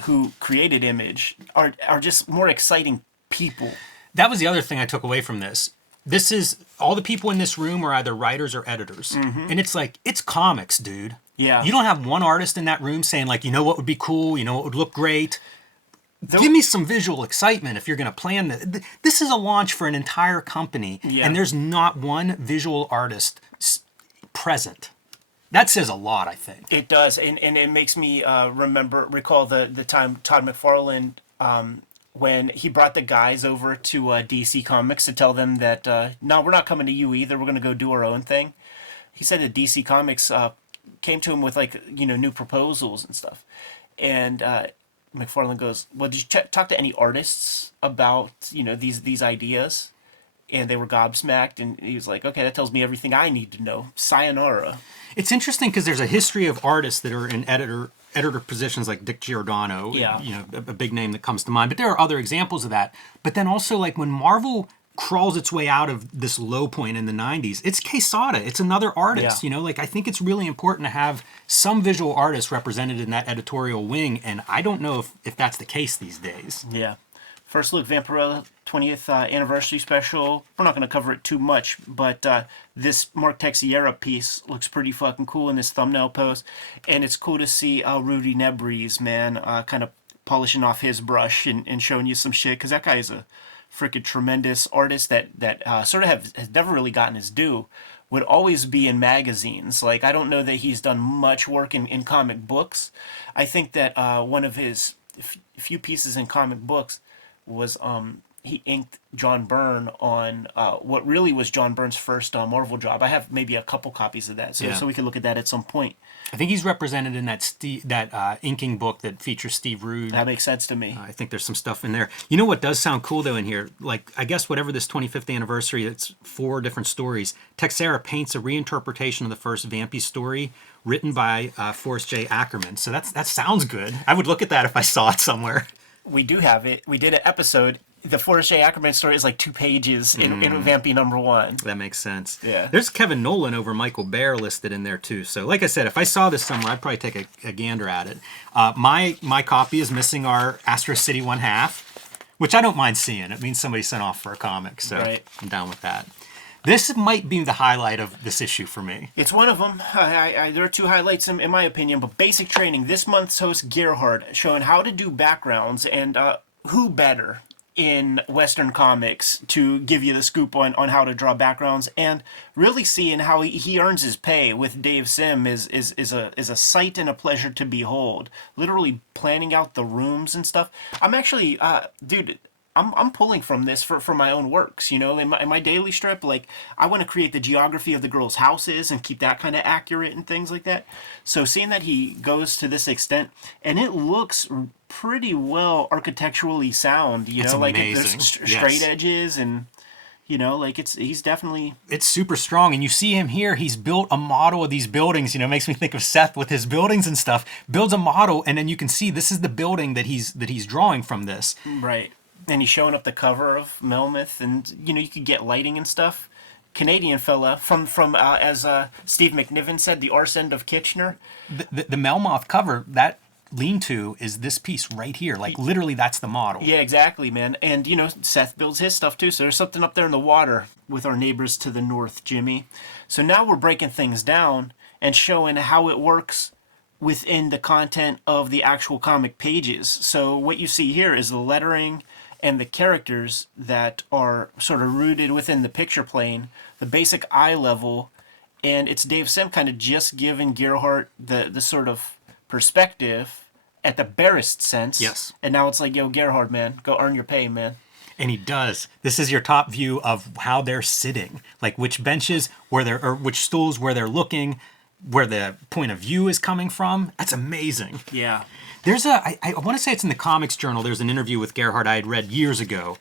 who created Image are just more exciting people. That was the other thing I took away from this. This is, all the people in this room are either writers or editors. And it's like, it's comics, dude. Yeah. You don't have one artist in that room saying like, you know what would be cool? You know what would look great? Give me some visual excitement if you're going to plan this. This is a launch for an entire company, and there's not one visual artist present. That says a lot, I think. It does, and it makes me recall the time Todd McFarlane, when he brought the guys over to DC Comics to tell them that, no, we're not coming to you either, we're going to go do our own thing. He said that DC Comics came to him with, like, you know, new proposals and stuff. And McFarlane goes, well, did you talk to any artists about, you know, these ideas? And they were gobsmacked, and he was like, okay, that tells me everything I need to know. Sayonara. It's interesting because there's a history of artists that are in editor positions like Dick Giordano, you know, a big name that comes to mind. But there are other examples of that. But then also, like, when Marvel crawls its way out of this low point in the 90s, it's Quesada. It's another artist, you know? Like, I think it's really important to have some visual artists represented in that editorial wing, and I don't know if that's the case these days. Yeah. First look, Vampirella 20th anniversary special. We're not going to cover it too much, but this Mark Texiera piece looks pretty fucking cool in this thumbnail post, and it's cool to see Rudy Nebres, man, kind of polishing off his brush and showing you some shit, because that guy is a freaking tremendous artist that sort of has never really gotten his due. Would always be in magazines. Like, I don't know that he's done much work in comic books. I think that one of his few pieces in comic books was he inked John Byrne on what really was John Byrne's first Marvel job. I have maybe a couple copies of that, so we can look at that at some point. I think he's represented in that inking book that features Steve Rude. That makes sense to me. I think there's some stuff in there. You know what does sound cool, though, in here? Like, I guess whatever this 25th anniversary, it's 4 different stories. Texera paints a reinterpretation of the first Vampy story written by Forrest J. Ackerman. So that sounds good. I would look at that if I saw it somewhere. We do have it. We did an episode. The Forrest J. Ackerman story is like 2 pages in Vampy #1. That makes sense. Yeah. There's Kevin Nolan over Michael Baer listed in there too. So like I said, if I saw this somewhere, I'd probably take a gander at it. My copy is missing our Astro City 1/2, which I don't mind seeing. It means somebody sent off for a comic, so I'm down with that. This might be the highlight of this issue for me. It's one of them. There are 2 highlights in my opinion, but basic training. This month's host, Gerhard, showing how to do backgrounds, and who better in Western comics to give you the scoop on how to draw backgrounds, and really seeing how he earns his pay with Dave Sim is a sight and a pleasure to behold. Literally planning out the rooms and stuff. I'm actually, dude. I'm pulling from this for my own works, you know, in my daily strip. Like, I want to create the geography of the girls' houses and keep that kind of accurate and things like that. So seeing that he goes to this extent, and it looks pretty well architecturally sound, you It's know, like amazing. there's Yes. straight edges, and you know, like he's definitely. It's super strong, and you see him here. He's built a model of these buildings. You know, makes me think of Seth with his buildings and stuff. Builds a model, and then you can see this is the building that he's drawing from this. Right. And he's showing up the cover of Melmoth, and you know, you could get lighting and stuff. Canadian fella from as Steve McNiven said, the arse end of Kitchener. The Melmoth cover, that lean-to is this piece right here. Like, literally, that's the model. Yeah, exactly, man. And you know, Seth builds his stuff too. So there's something up there in the water with our neighbors to the north, Jimmy. So now we're breaking things down and showing how it works within the content of the actual comic pages. So what you see here is the lettering and the characters that are sort of rooted within the picture plane, the basic eye level, and it's Dave Sim kind of just giving Gerhardt the sort of perspective at the barest sense. Yes. And now it's like, yo, Gerhardt, man, go earn your pay, man. And he does. This is your top view of how they're sitting, like which benches where they're, or which stools where they're looking, where the point of view is coming from. That's amazing. Yeah. There's I want to say it's in the Comics Journal. There's an interview with Gerhardt I had read years ago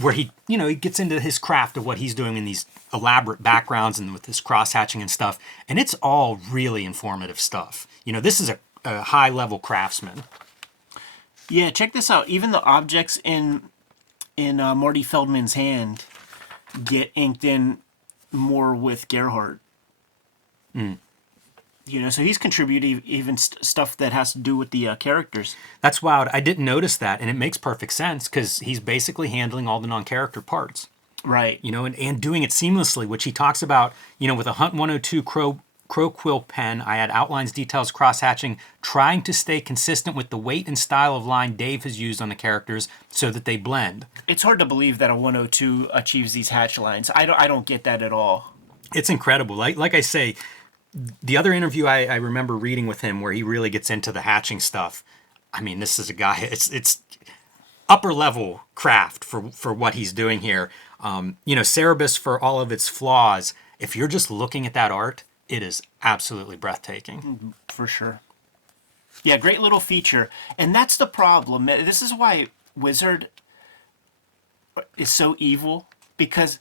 where he gets into his craft of what he's doing in these elaborate backgrounds and with this cross-hatching and stuff. And it's all really informative stuff. You know, this is a high-level craftsman. Yeah, check this out. Even the objects in Marty Feldman's hand get inked in more with Gerhardt. You know, so he's contributed even stuff that has to do with the characters. That's wild. I didn't notice that, and it makes perfect sense because he's basically handling all the non-character parts. Right. You know, and doing it seamlessly, which he talks about, you know, with a Hunt 102 Crow Quill pen, I had outlines, details, cross-hatching, trying to stay consistent with the weight and style of line Dave has used on the characters so that they blend. It's hard to believe that a 102 achieves these hatch lines. I don't get that at all. It's incredible. Like I say, the other interview I remember reading with him where he really gets into the hatching stuff. I mean, this is a guy, it's upper level craft for what he's doing here. You know, Cerebus, for all of its flaws, if you're just looking at that art, it is absolutely breathtaking. For sure. Yeah, great little feature. And that's the problem. This is why Wizard is so evil, because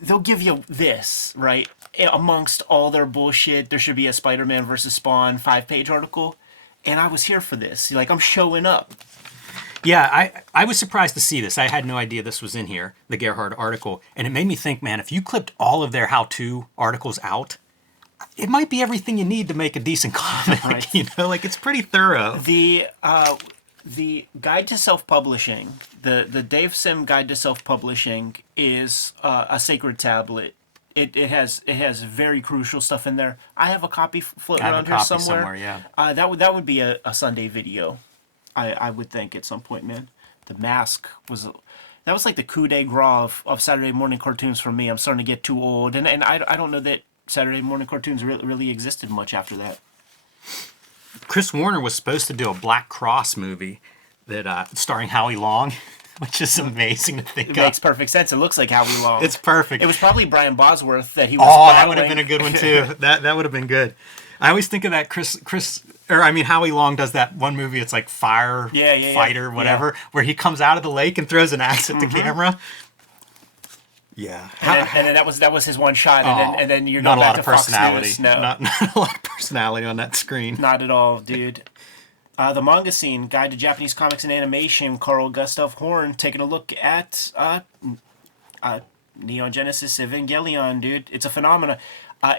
they'll give you this, right? Amongst all their bullshit, there should be a Spider-Man versus Spawn 5-page article. And I was here for this. Like, I'm showing up. Yeah, I was surprised to see this. I had no idea this was in here, the Gerhardt article. And it made me think, man, if you clipped all of their how-to articles out, it might be everything you need to make a decent comic. Right. You know, like, it's pretty thorough. The guide to self-publishing, the Dave Sim guide to self-publishing is a sacred tablet. It has very crucial stuff in there. I have a copy floating I have around a here copy somewhere. yeah. That would be a Sunday video, I would think at some point, man. The Mask was that was like the coup de grace of Saturday morning cartoons for me. I'm starting to get too old, and I don't know that Saturday morning cartoons really existed much after that. Chris Warner was supposed to do a Black Cross movie that starring Howie Long, which is amazing to think It of. makes perfect sense. It looks like Howie Long. It's perfect. It was probably Brian Bosworth that he was. Oh, that would have following. been a good one too. That would have been good. I always think of that Howie Long does that one movie. It's like Fighter, whatever, where he comes out of the lake and throws an axe at the camera. Yeah, and then that was his one shot, and then you're not going a lot back of to Fox personality. News. No, Not a lot of personality on that screen. not at all, dude. The Manga Scene, Guide to Japanese Comics and Animation, Carl Gustav Horn, taking a look at Neon Genesis Evangelion, dude. It's a phenomenon.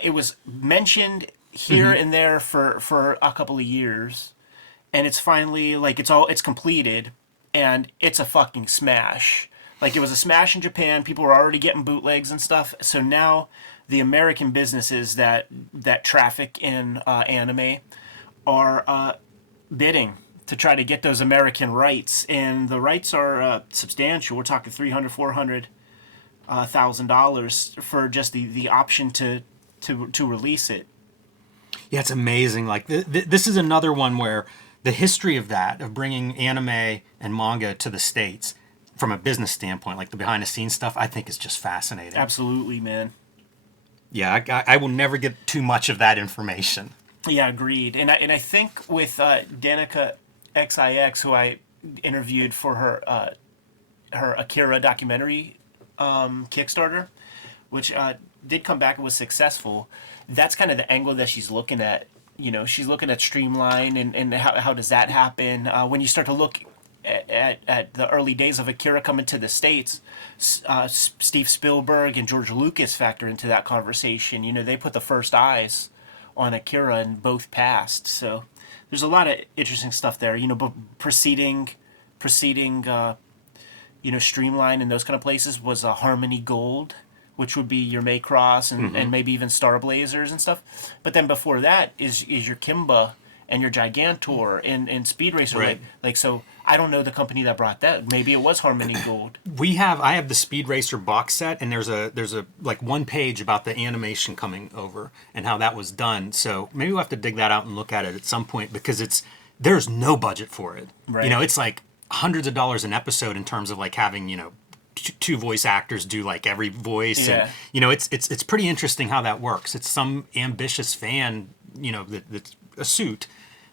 It was mentioned here and there for a couple of years, and it's finally, like, it's completed, and it's a fucking smash. Like, it was a smash in Japan. People were already getting bootlegs and stuff. So now the American businesses that traffic in anime are bidding to try to get those American rights, and the rights are substantial. We're talking $300,000 for just the option to release it. Yeah, it's amazing. Like this is another one where the history of that, of bringing anime and manga to the States from a business standpoint, like the behind the scenes stuff, I think is just fascinating. Absolutely, man. Yeah, I will never get too much of that information. Yeah, agreed. And I think with Danica XIX, who I interviewed for her Akira documentary Kickstarter, which did come back and was successful. That's kind of the angle that she's looking at. You know, she's looking at Streamline and how does that happen. When you start to look at the early days of Akira coming to the States, Steve Spielberg and George Lucas factor into that conversation. You know, they put the first eyes on Akira and both passed. So there's a lot of interesting stuff there. You know, but preceding Streamline and those kind of places was Harmony Gold, which would be your Macross and maybe even Star Blazers and stuff. But then before that is your Kimba and your Gigantor and Speed Racer. Right. Like so I don't know the company that brought that. Maybe it was Harmony Gold. I have the Speed Racer box set, and there's a like one page about the animation coming over and how that was done. So maybe we'll have to dig that out and look at it at some point, because there's no budget for it. Right. You know, it's like hundreds of dollars an episode in terms of like having, you know, two voice actors do like every voice. Yeah. And you know, it's pretty interesting how that works. It's some ambitious fan, you know, that's a suit,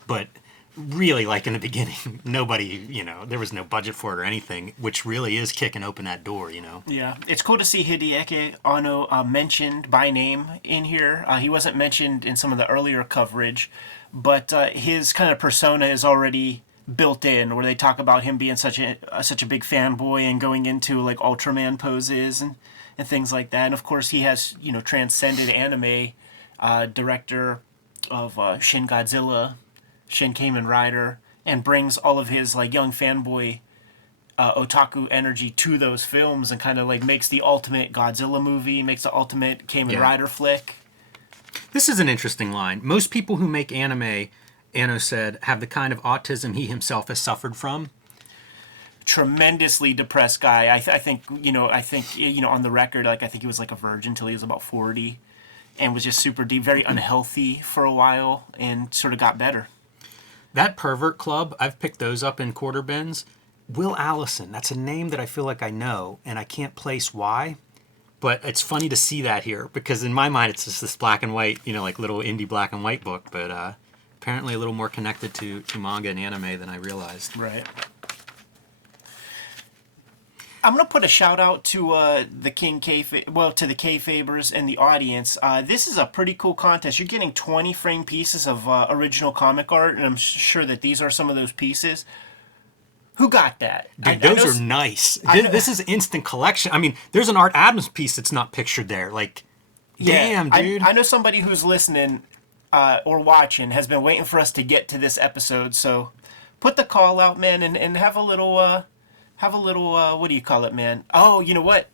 but really, like in the beginning, nobody, you know, there was no budget for it or anything, which really is kicking open that door, you know. Yeah, it's cool to see Hideaki Anno mentioned by name in here. He wasn't mentioned in some of the earlier coverage, but his kind of persona is already built in, where they talk about him being such a big fanboy and going into like Ultraman poses and things like that. And of course, he has, you know, transcended anime, director of Shin Godzilla, Shin Kamen Rider, and brings all of his like young fanboy otaku energy to those films, and kind of like makes the ultimate Godzilla movie, makes the ultimate Kamen Rider flick. This is an interesting line. Most people who make anime, Anno said, have the kind of autism he himself has suffered from. Tremendously depressed guy. I think on the record, like I think he was like a virgin until he was about 40, and was just super deep, very unhealthy for a while, and sort of got better. That Pervert Club, I've picked those up in quarter bins. Will Allison, that's a name that I feel like I know, and I can't place why. But it's funny to see that here, because in my mind it's just this black and white, you know, like little indie black and white book, but apparently a little more connected to manga and anime than I realized. Right. I'm gonna put a shout out to the King Kayfabe, to the Kayfabers and the audience. This is a pretty cool contest. You're getting 20 frame pieces of original comic art, and I'm sure that these are some of those pieces. Who got that? Dude, those are nice. This is instant collection. I mean, there's an Art Adams piece that's not pictured there. Like, damn, dude. I know somebody who's listening or watching has been waiting for us to get to this episode. So put the call out, man, and have a little, what do you call it, man? Oh, you know what?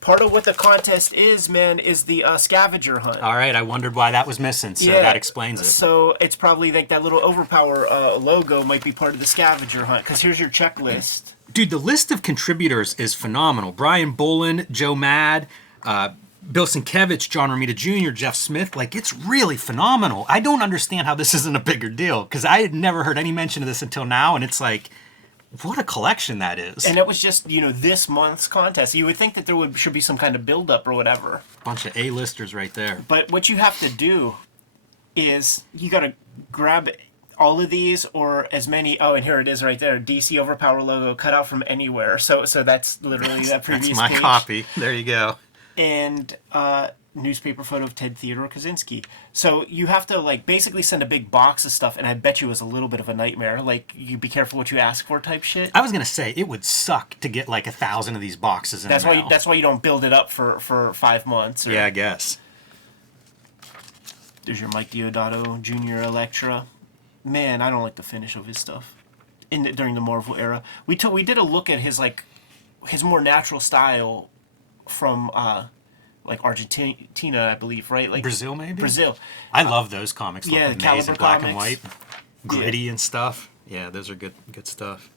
Part of what the contest is, man, is the scavenger hunt. All right, I wondered why that was missing, so that explains it. So it's probably like that little Overpower logo might be part of the scavenger hunt, because here's your checklist. Dude, the list of contributors is phenomenal. Brian Bolin, Joe Mad, Bill Sienkiewicz, John Romita Jr., Jeff Smith. Like, it's really phenomenal. I don't understand how this isn't a bigger deal, because I had never heard any mention of this until now, and it's like, what a collection that is. And it was just, you know, this month's contest. You would think that there should be some kind of build-up or whatever. Bunch of A-listers right there. But what you have to do is you got to grab all of these or as many. Oh, and here it is right there. DC Overpower logo cut out from anywhere. So that's literally that previous page. That's my copy. There you go. And newspaper photo of Ted Theodore Kaczynski. So you have to like basically send a big box of stuff, and I bet you it was a little bit of a nightmare. Like, you be careful what you ask for type shit. I was gonna say it would suck to get like 1,000 of these boxes in that's the mail. That's why you don't build it up for 5 months. Yeah, I guess. There's your Mike Diodato Jr. Electra. Man, I don't like the finish of his stuff. During the Marvel era, we did a look at his more natural style from like Argentina, I believe, right? Like Brazil, maybe? Brazil. I love those comics. Look amazing, Caliber black comics. and white. gritty and stuff. Yeah, those are good stuff.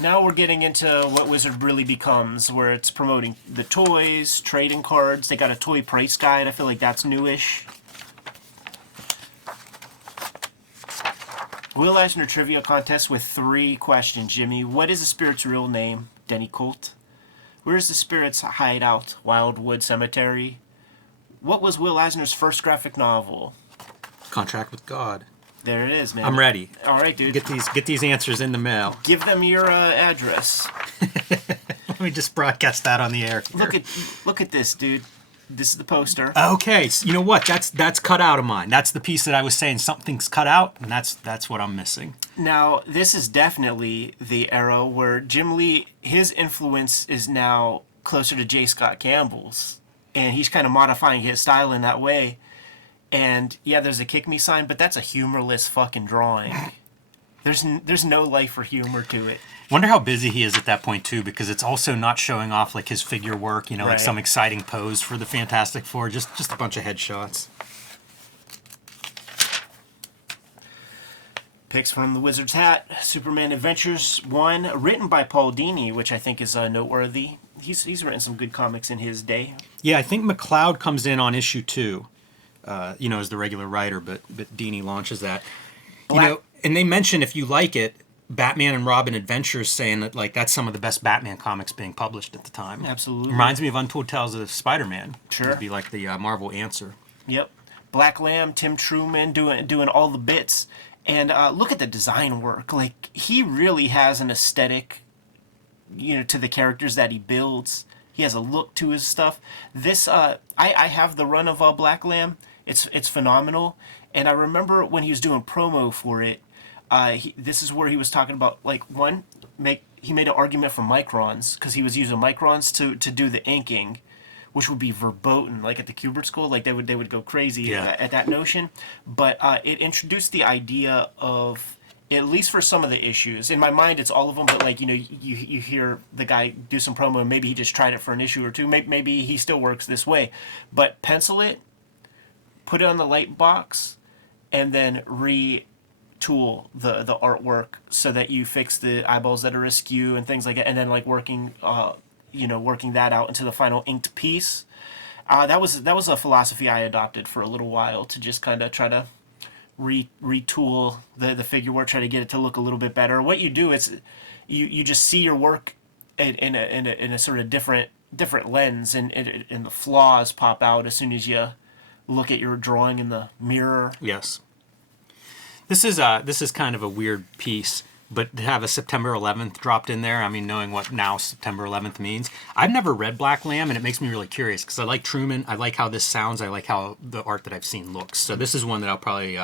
Now we're getting into what Wizard really becomes, where it's promoting the toys, trading cards. They got a toy price guide. I feel like that's newish. Will Eisner trivia contest with 3 questions, Jimmy. What is the spirit's real name? Denny Colt. Where is the spirit's hideout? Wildwood Cemetery. What was Will Eisner's first graphic novel? Contract with God. There it is, man. I'm ready. All right, dude. Get these answers in the mail. Give them your address. Let me just broadcast that on the air. Look at this, dude. This is the poster. Okay, so you know what? That's cut out of mine. That's the piece that I was saying something's cut out, and that's what I'm missing. Now, this is definitely the era where Jim Lee, his influence is now closer to J. Scott Campbell's, and he's kind of modifying his style in that way. And yeah, there's a kick me sign, but that's a humorless fucking drawing. There's no life or humor to it. Wonder how busy he is at that point too, because it's also not showing off like his figure work, you know, Right. like some exciting pose for the Fantastic Four, just a bunch of headshots. Picks from the Wizard's Hat, Superman Adventures 1, written by Paul Dini, which I think is noteworthy. He's written some good comics in his day. Yeah, I think McLeod comes in on issue 2, you know, as the regular writer, but Dini launches that. You know, and they mention, if you like it, Batman and Robin Adventures, saying that like that's some of the best Batman comics being published at the time. Absolutely. Reminds me of Untold Tales of Spider-Man. Sure. Would be like the Marvel answer. Yep. Black Lamb, Tim Truman doing all the bits. And look at the design work. Like, he really has an aesthetic, you know, to the characters that he builds. He has a look to his stuff. This, I have the run of Black Lamb. It's phenomenal. And I remember when he was doing promo for it, this is where he was talking about, like, he made an argument for microns, because he was using microns to do the inking, which would be verboten, like at the Kubert School, like they would go crazy at that notion. But it introduced the idea of, at least for some of the issues, in my mind it's all of them, but like, you know, you hear the guy do some promo and maybe he just tried it for an issue or two, maybe he still works this way, but pencil it, put it on the light box, and then retool the artwork so that you fix the eyeballs that are askew and things like that, and then like working that out into the final inked piece. That was a philosophy I adopted for a little while, to just kind of try to retool the figure work, try to get it to look a little bit better. What you do is you just see your work in a sort of different lens, and the flaws pop out as soon as you look at your drawing in the mirror. Yes. This is kind of a weird piece, but to have a September 11th dropped in there, I mean, knowing what now September 11th means. I've never read Black Lamb, and it makes me really curious, because I like Truman, I like how this sounds, I like how the art that I've seen looks. So this is one that I'll probably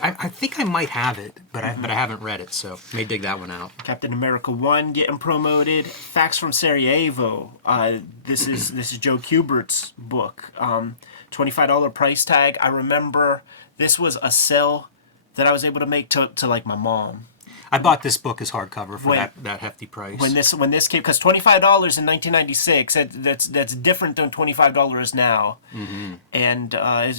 I think I might have it, but I haven't read it, so may dig that one out. Captain America 1 getting promoted. Facts from Sarajevo. This is Joe Kubert's book. $25 price tag. I remember this was a sell that I was able to make to like my mom. I bought this book as hardcover for that hefty price. When this came, because $25 in 1996, that's different than $25 now. Mm-hmm. And I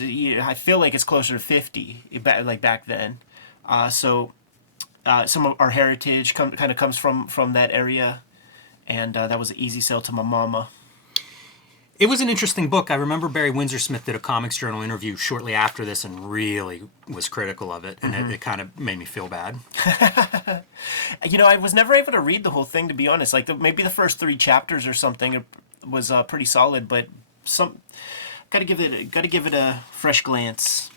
feel like it's closer to $50 like back then. So some of our heritage kind of comes from that area, and that was an easy sell to my mama. It was an interesting book. I remember Barry Windsor-Smith did a Comics Journal interview shortly after this and really was critical of it, and it kind of made me feel bad. You know, I was never able to read the whole thing, to be honest. Like maybe the first 3 chapters or something was pretty solid, but gotta give it a fresh glance.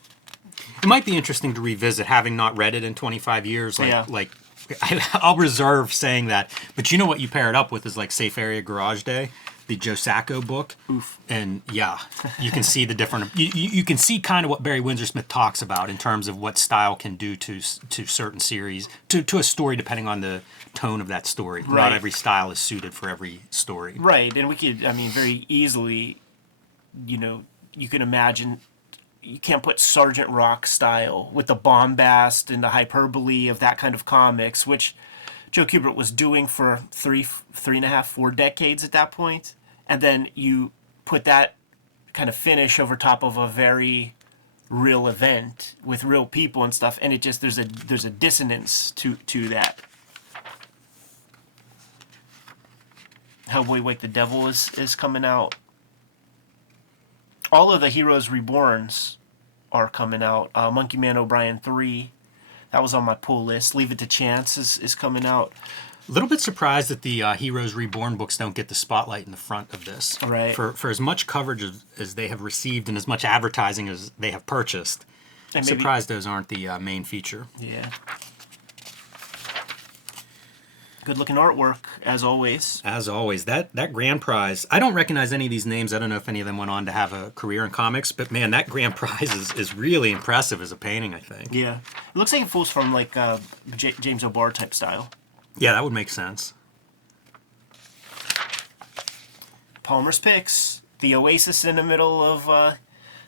It might be interesting to revisit, having not read it in 25 years. I'll reserve saying that, but you know what you pair it up with is like Safe Area Garage Day, the Joe Sacco book. Oof. And yeah, you can see the different. You can see kind of what Barry Windsor-Smith talks about in terms of what style can do to certain series, to a story, depending on the tone of that story. Right. Not every style is suited for every story. Right, and we could, I mean, very easily, you know, you can imagine. You can't put Sergeant Rock style with the bombast and the hyperbole of that kind of comics, which Joe Kubert was doing for 4 decades at that point. And then you put that kind of finish over top of a very real event with real people and stuff, and it just there's a dissonance to that. Hellboy Wake the Devil is coming out. All of the Heroes Reborns are coming out. Monkey Man O'Brien 3, that was on my pull list. Leave It to Chance is coming out. A little bit surprised that the Heroes Reborn books don't get the spotlight in the front of this. Right. For as much coverage as they have received and as much advertising as they have purchased, I'm surprised those aren't the main feature. Yeah. Good looking artwork, as always. As always. That grand prize, I don't recognize any of these names. I don't know if any of them went on to have a career in comics, but man, that grand prize is really impressive as a painting, I think. Yeah. It looks like it pulls from like James O'Barr type style. Yeah, that would make sense. Palmer's Picks. The oasis in the middle of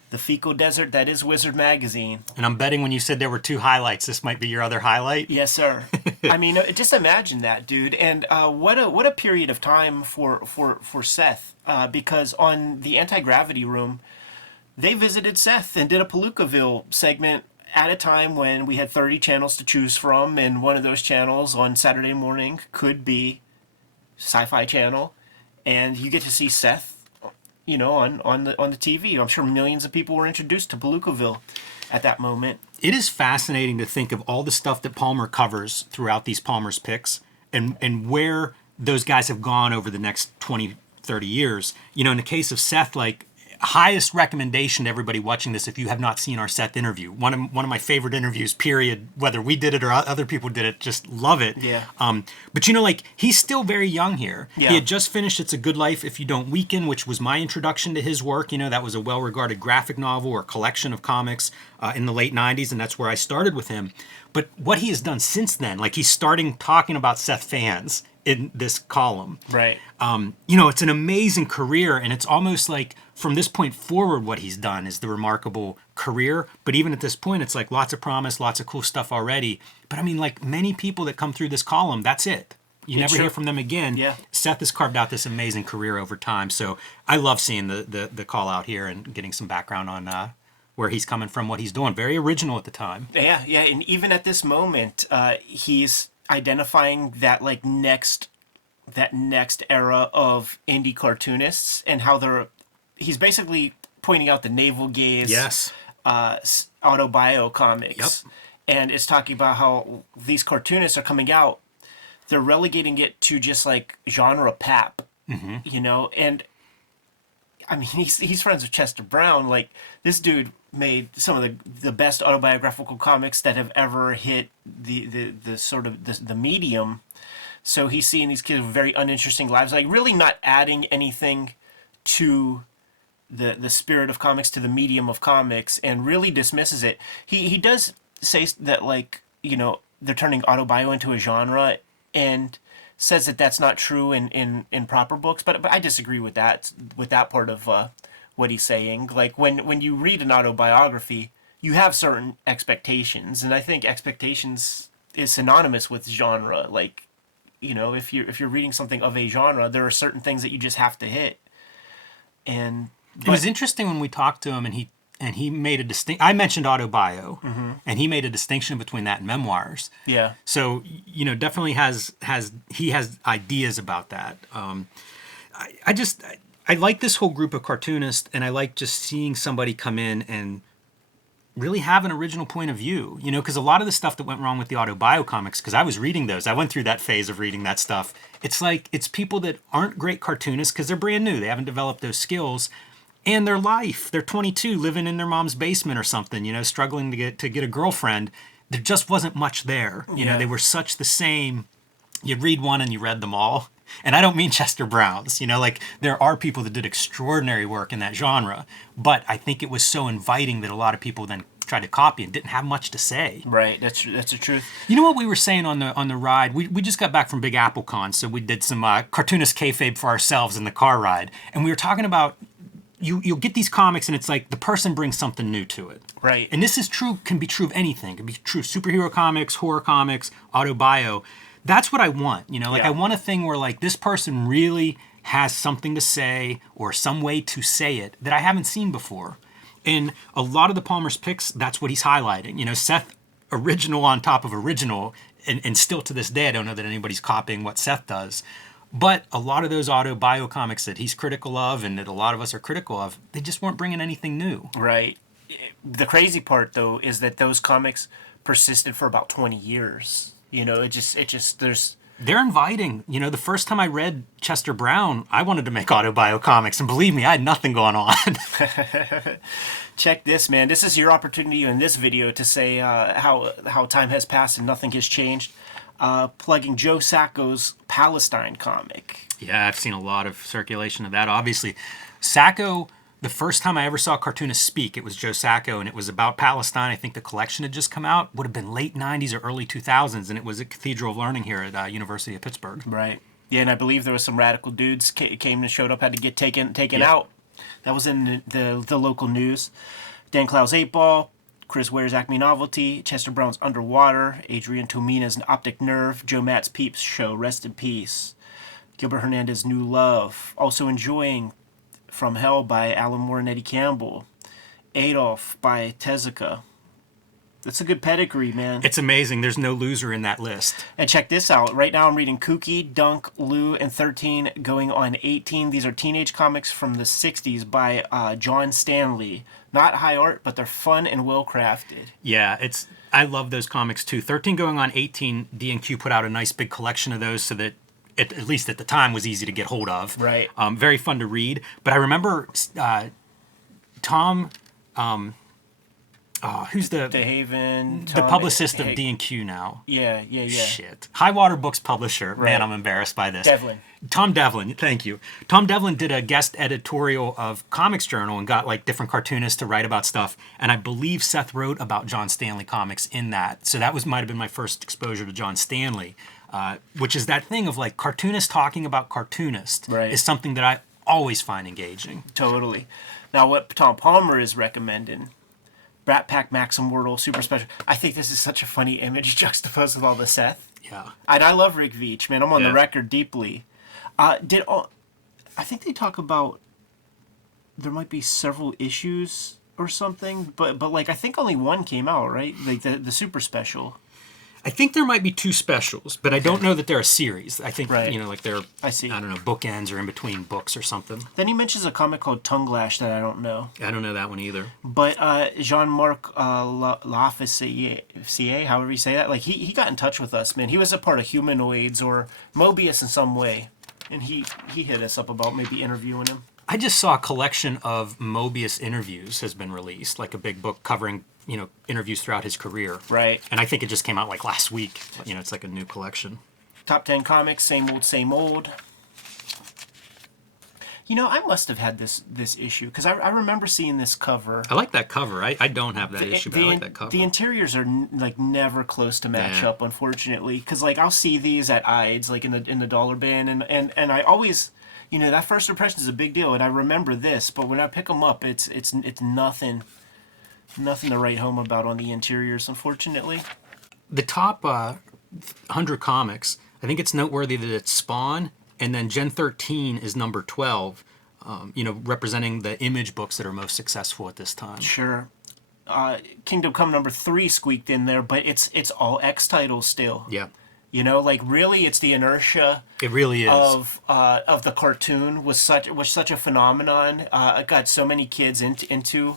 the fecal desert that is Wizard Magazine. And I'm betting when you said there were 2 highlights, this might be your other highlight. Yes, sir. I mean, just imagine that, dude. And what a period of time for Seth. Because on the Anti-Gravity Room, they visited Seth and did a Palookaville segment at a time when we had 30 channels to choose from, and one of those channels on Saturday morning could be Sci-Fi Channel, and you get to see Seth, you know, on the TV. I'm sure millions of people were introduced to Palookaville at that moment. It is fascinating to think of all the stuff that Palmer covers throughout these Palmer's Picks and where those guys have gone over the next 20, 30 years. You know, in the case of Seth, like, highest recommendation to everybody watching this if you have not seen our Seth interview. One of my favorite interviews, period, whether we did it or other people did it, just love it. Yeah. But you know, like, he's still very young here. Yeah. He had just finished It's a Good Life If You Don't Weaken, which was my introduction to his work. You know, that was a well-regarded graphic novel or collection of comics in the late 90s, and that's where I started with him. But what he has done since then, like, he's starting talking about Seth fans in this column. Right. You know, it's an amazing career, and it's almost like from this point forward what he's done is the remarkable career. But even at this point, it's like lots of promise, lots of cool stuff already. But I mean, like, many people that come through this column, that's it. You never hear from them again. Yeah. Seth has carved out this amazing career over time. So I love seeing the call out here and getting some background on where he's coming from, what he's doing. Very original at the time. Yeah, and even at this moment, he's identifying that like next era of indie cartoonists and how he's basically pointing out the Navel Gaze, Yes. Autobio comics. Yep. And it's talking about how these cartoonists are coming out, they're relegating it to just like genre pap, you know. And I mean, he's friends with Chester Brown. Like, this dude made some of the best autobiographical comics that have ever hit the sort of the medium. So he's seeing these kids with very uninteresting lives, like really not adding anything to the spirit of comics, to the medium of comics, and really dismisses it. He does say that, like, you know, they're turning autobio into a genre, and says that that's not true in proper books, but I disagree with that part of what he's saying. Like, when you read an autobiography, you have certain expectations, and I think expectations is synonymous with genre. Like, you know, if you're reading something of a genre, there are certain things that you just have to hit. And It was interesting when we talked to him, and he made a I mentioned autobio, and he made a distinction between that and memoirs. yeah, So, you know, definitely he has ideas about that. I like this whole group of cartoonists, and I like just seeing somebody come in and really have an original point of view, you know, because a lot of the stuff that went wrong with the autobio comics, because I was reading those, I went through that phase of reading that stuff. It's like, it's people that aren't great cartoonists because they're brand new. They haven't developed those skills. And their life, they're 22, living in their mom's basement or something, you know, struggling to get a girlfriend. There just wasn't much there. You know, they were such the same. You'd read one and you read them all. And I don't mean Chester Brown's, you know, like, there are people that did extraordinary work in that genre, but I think it was so inviting that a lot of people then tried to copy and didn't have much to say. right. That's the truth. You know what we were saying on the ride? We just got back from Big Apple Con, so we did some cartoonist kayfabe for ourselves in the car ride, and we were talking about you'll get these comics and it's like the person brings something new to it. Right. And this is true, can be true of anything. It can be true of superhero comics, horror comics, autobio. That's what I want. You know, like, Yeah. I want a thing where, like, this person really has something to say or some way to say it that I haven't seen before. And a lot of the Palmer's picks, that's what he's highlighting. You know, Seth original on top of original, and still to this day, I don't know that anybody's copying what Seth does. But a lot of those auto-bio comics that he's critical of and that a lot of us are critical of, they just weren't bringing anything new. Right. The crazy part, though, is that those comics persisted for about 20 years. You know, there's... They're inviting. You know, the first time I read Chester Brown, I wanted to make auto-bio comics, and believe me, I had nothing going on. Check this, man. This is your opportunity in this video to say how time has passed and nothing has changed. Plugging Joe Sacco's Palestine comic. Yeah, I've seen a lot of circulation of that. Obviously, Sacco, the first time I ever saw Cartoonist speak, it was Joe Sacco, and it was about Palestine. I think the collection had just come out. Would have been late 90s or early 2000s, and it was at Cathedral of Learning here at University of Pittsburgh. Right. Yeah, and I believe there was some radical dudes came and showed up, had to get taken out. That was in the local news. Dan Clow's 8 Ball, Chris Ware's Acme Novelty, Chester Brown's Underwater, Adrian Tomina's Optic Nerve, Joe Matt's Peeps Show, Rest in Peace, Gilbert Hernandez's New Love, also enjoying From Hell by Alan Moore and Eddie Campbell, Adolf by Tezuka. That's a good pedigree, man. It's amazing. There's no loser in that list. And check this out. Right now I'm reading Kooky, Dunk, Lou, and 13 going on 18. These are teenage comics from the 60s by John Stanley. Not high art, but they're fun and well-crafted. Yeah, I love those comics too. 13 going on 18, D&Q put out a nice big collection of those so that at least at the time was easy to get hold of. Right. Very fun to read. But I remember Tom... who's the DeHaven, the publicist of D&Q now? Yeah. Shit. High Water Books publisher. Right. Man, I'm embarrassed by this. Devlin. Tom Devlin, thank you. Tom Devlin did a guest editorial of Comics Journal and got like different cartoonists to write about stuff. And I believe Seth wrote about John Stanley comics in that. So that might have been my first exposure to John Stanley, which is that thing of like cartoonists talking about cartoonists is something that I always find engaging. Totally. Now, what Tom Palmer is recommending, Brat Pack Maxim Wordle Super Special. I think this is such a funny image juxtaposed with all the Seth. Yeah. And I love Rick Veitch, man. I'm on the record deeply. I think they talk about there might be several issues or something, but like I think only one came out, right? Like the Super Special. I think there might be 2 specials, but I don't know that they're a series. I think, Right. you know, like they're, I see. I don't know, bookends or in between books or something. Then he mentions a comic called Tongue Lash that I don't know. I don't know that one either. But Jean-Marc Lafayette, however you say that, like he got in touch with us, man. He was a part of Humanoids or Mobius in some way. And he hit us up about maybe interviewing him. I just saw a collection of Mobius interviews has been released, like a big book covering, you know, interviews throughout his career. Right. And I think it just came out like last week. You know, it's like a new collection. Top 10 comics, same old, same old. You know, I must have had this issue because I remember seeing this cover. I like that cover. I don't have that issue, but I like that cover. The interiors are like never close to match Yeah. up, unfortunately. Because like I'll see these at Ides, like in the dollar bin, and I always, you know, that first impression is a big deal, and I remember this. But when I pick them up, it's nothing to write home about on the interiors, unfortunately. The top 100 comics, I think it's noteworthy that it's Spawn, and then Gen 13 is number 12, you know, representing the Image books that are most successful at this time. Sure. Kingdom Come number 3 squeaked in there, but it's all X titles still. Yeah. You know, like really, it's the inertia. It really is. Of the cartoon was such a phenomenon. It got so many kids into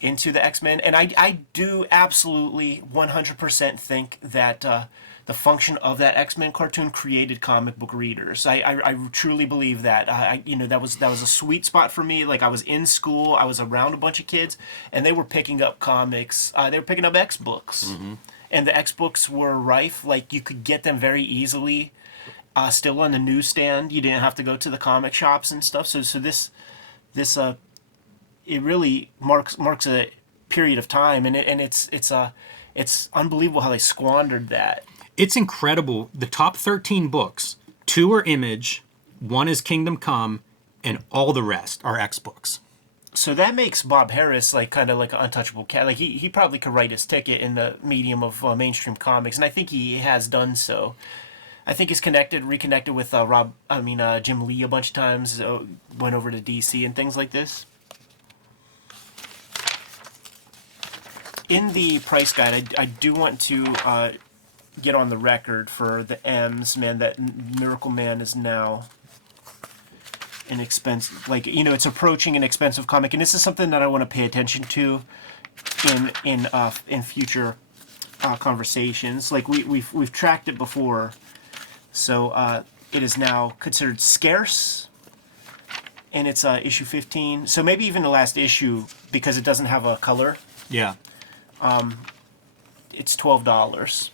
the X-Men, and I do absolutely 100% think that the function of that X-Men cartoon created comic book readers. I truly believe that. You know, that was a sweet spot for me. Like I was in school, I was around a bunch of kids, and they were picking up comics. They were picking up X books, and the X books were rife. Like you could get them very easily. Still on the newsstand. You didn't have to go to the comic shops and stuff. So this it really marks a period of time, and it's unbelievable how they squandered that. It's incredible. The top 13 books, 2 are Image, 1 is Kingdom Come, and all the rest are X books. So that makes Bob Harris like kind of like an untouchable cat. Like he probably could write his ticket in the medium of mainstream comics, and I think he has done so. I think he's reconnected with Jim Lee a bunch of times. Went over to DC and things like this. in the price guide, I do want to get on the record for the M's, man, that Miracle Man is now an expensive, like, you know, it's approaching an expensive comic, and this is something that I want to pay attention to in future conversations. Like we've tracked it before, so it is now considered scarce, and it's issue 15. So maybe even the last issue, because it doesn't have a color. Yeah. It's $12.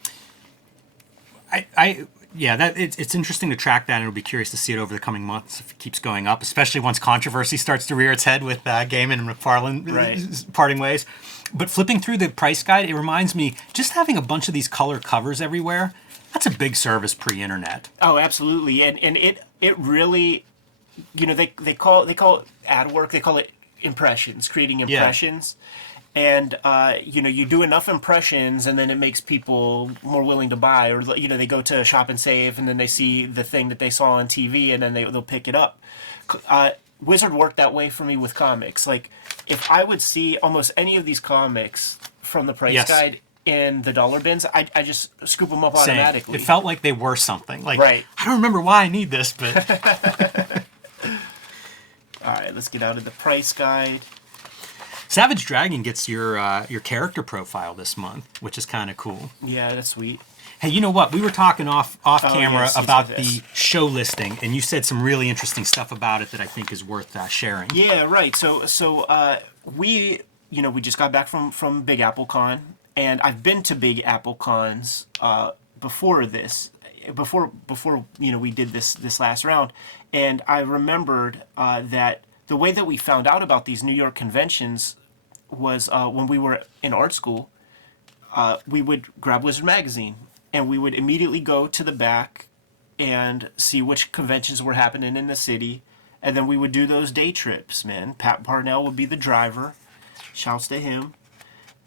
Yeah, that it's interesting to track that, and it'll be curious to see it over the coming months if it keeps going up, especially once controversy starts to rear its head with Gaiman and McFarlane parting ways. But flipping through the price guide, it reminds me, just having a bunch of these color covers everywhere, that's a big service pre-internet. Oh, absolutely, and it really, you know, they call it ad work. They call it impressions, creating impressions. Yeah. And, you know, you do enough impressions, and then it makes people more willing to buy. Or, you know, they go to Shop and Save, and then they see the thing that they saw on TV, and then they'll pick it up. Wizard worked that way for me with comics. Like, if I would see almost any of these comics from the price guide in the dollar bins, I just scoop them up automatically. It felt like they were something. Like, right. I don't remember why I need this, but... All right, let's get out of the price guide. Savage Dragon gets your character profile this month, which is kind of cool. Yeah, that's sweet. Hey, you know what? We were talking off camera about the show listing, and you said some really interesting stuff about it that I think is worth sharing. Yeah, right. So we just got back from Big Apple Con, and I've been to Big Apple Cons before this, before we did this last round, and I remembered that the way that we found out about these New York conventions was when we were in art school. We would grab Wizard magazine, and we would immediately go to the back and see which conventions were happening in the city, and then we would do those day trips, man. Pat Parnell would be the driver. Shouts to him.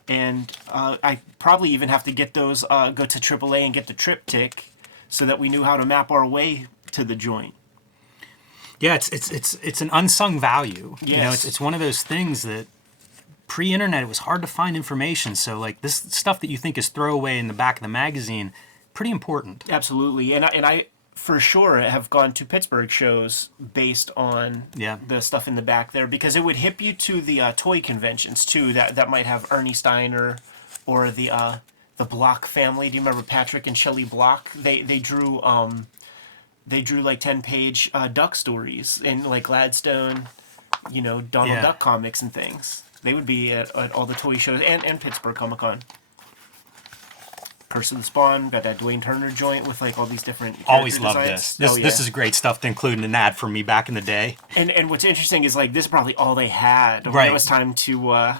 And I probably even have to get those, go to AAA and get the triptych so that we knew how to map our way to the joint. Yeah, it's an unsung value. Yes. You know, it's one of those things that pre-internet, it was hard to find information. So like this stuff that you think is throwaway in the back of the magazine, pretty important. Absolutely. And I for sure have gone to Pittsburgh shows based on the stuff in the back there, because it would hip you to the toy conventions too that might have Ernie Steiner or the Block family. Do you remember Patrick and Shelley Block? They drew like 10-page duck stories in like Gladstone, you know, Donald Duck comics and things. They would be at all the toy shows and Pittsburgh Comic Con. Curse of the Spawn, got that Dwayne Turner joint with like all these different always loved designs. This is great stuff to include in an ad for me back in the day. And what's interesting is like this is probably all they had when it was time to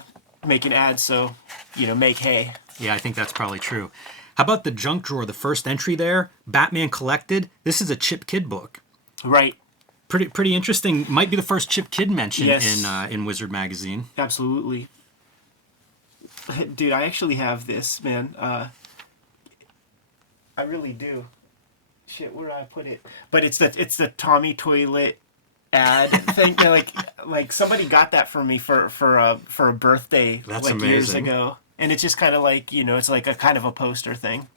make an ad, so make hay. Yeah, I think that's probably true. How about the junk drawer, the first entry there, Batman Collected? This is a Chip Kidd book. Right. Pretty interesting. Might be the first Chip Kidd mention in Wizard magazine. Absolutely. Dude, I actually have this, man. I really do. Shit, where do I put it? But it's the Tommy Toilet ad thing. like somebody got that for me for a birthday. That's like amazing. Years ago, and it's just kind of like it's like a kind of a poster thing.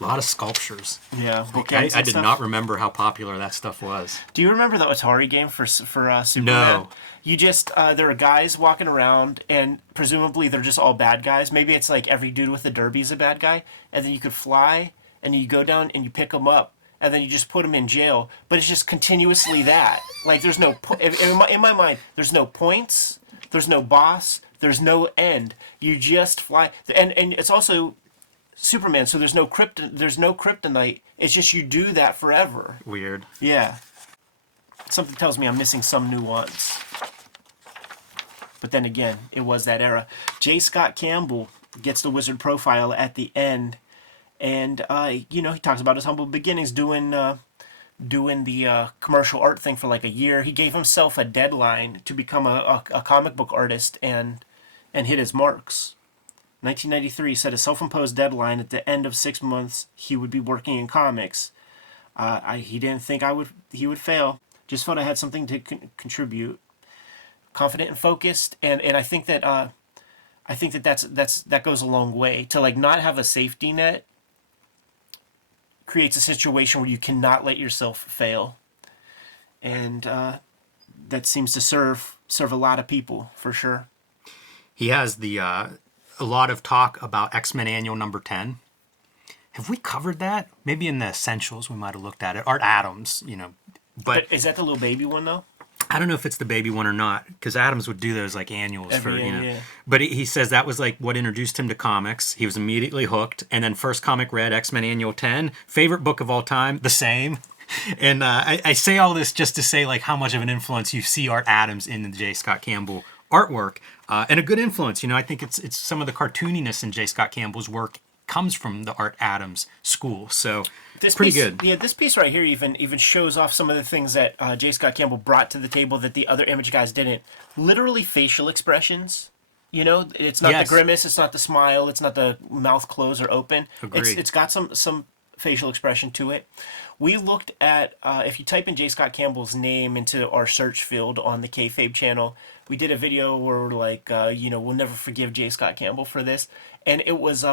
A lot of sculptures. Yeah, I did not remember how popular that stuff was. Do you remember the Atari game for Superman? No. You just there are guys walking around, and presumably they're just all bad guys. Maybe it's like every dude with a derby is a bad guy, and then you could fly, and you go down and you pick them up, and then you just put them in jail. But it's just continuously that. Like there's no in my mind, there's no points, there's no boss, there's no end. You just fly, and it's also Superman, so there's no kryptonite. It's just you do that forever. Weird. Yeah. Something tells me I'm missing some nuance. But then again, it was that era. J. Scott Campbell gets the Wizard profile at the end, and he talks about his humble beginnings doing the commercial art thing for like a year. He gave himself a deadline to become a comic book artist and hit his marks. 1993 set a self-imposed deadline. At the end of 6 months, he would be working in comics. He didn't think he would fail. Just felt I had something to contribute. confident and focused, and that goes a long way to like not have a safety net creates a situation where you cannot let yourself fail, and that seems to serve a lot of people for sure. He has a lot of talk about X-Men Annual number 10. Have we covered that? Maybe in the essentials we might have looked at it. Art Adams, but is that the little baby one though? I don't know if it's the baby one or not, because Adams would do those like annuals Every for, year, yeah. But he says that was like what introduced him to comics. He was immediately hooked. And then first comic read, X-Men Annual 10. Favorite book of all time, the same. And I say all this just to say like how much of an influence you see Art Adams in the J. Scott Campbell artwork. And a good influence. I think it's some of the cartooniness in J. Scott Campbell's work comes from the Art Adams school. So pretty good. Yeah, this piece right here even shows off some of the things that J. Scott Campbell brought to the table that the other Image guys didn't. Literally facial expressions. It's not the grimace, it's not the smile, it's not the mouth closed or open. Agreed. It's got some facial expression to it. We looked at, if you type in J. Scott Campbell's name into our search field on the Kayfabe channel, we did a video where we're like, we'll never forgive J. Scott Campbell for this. And it was,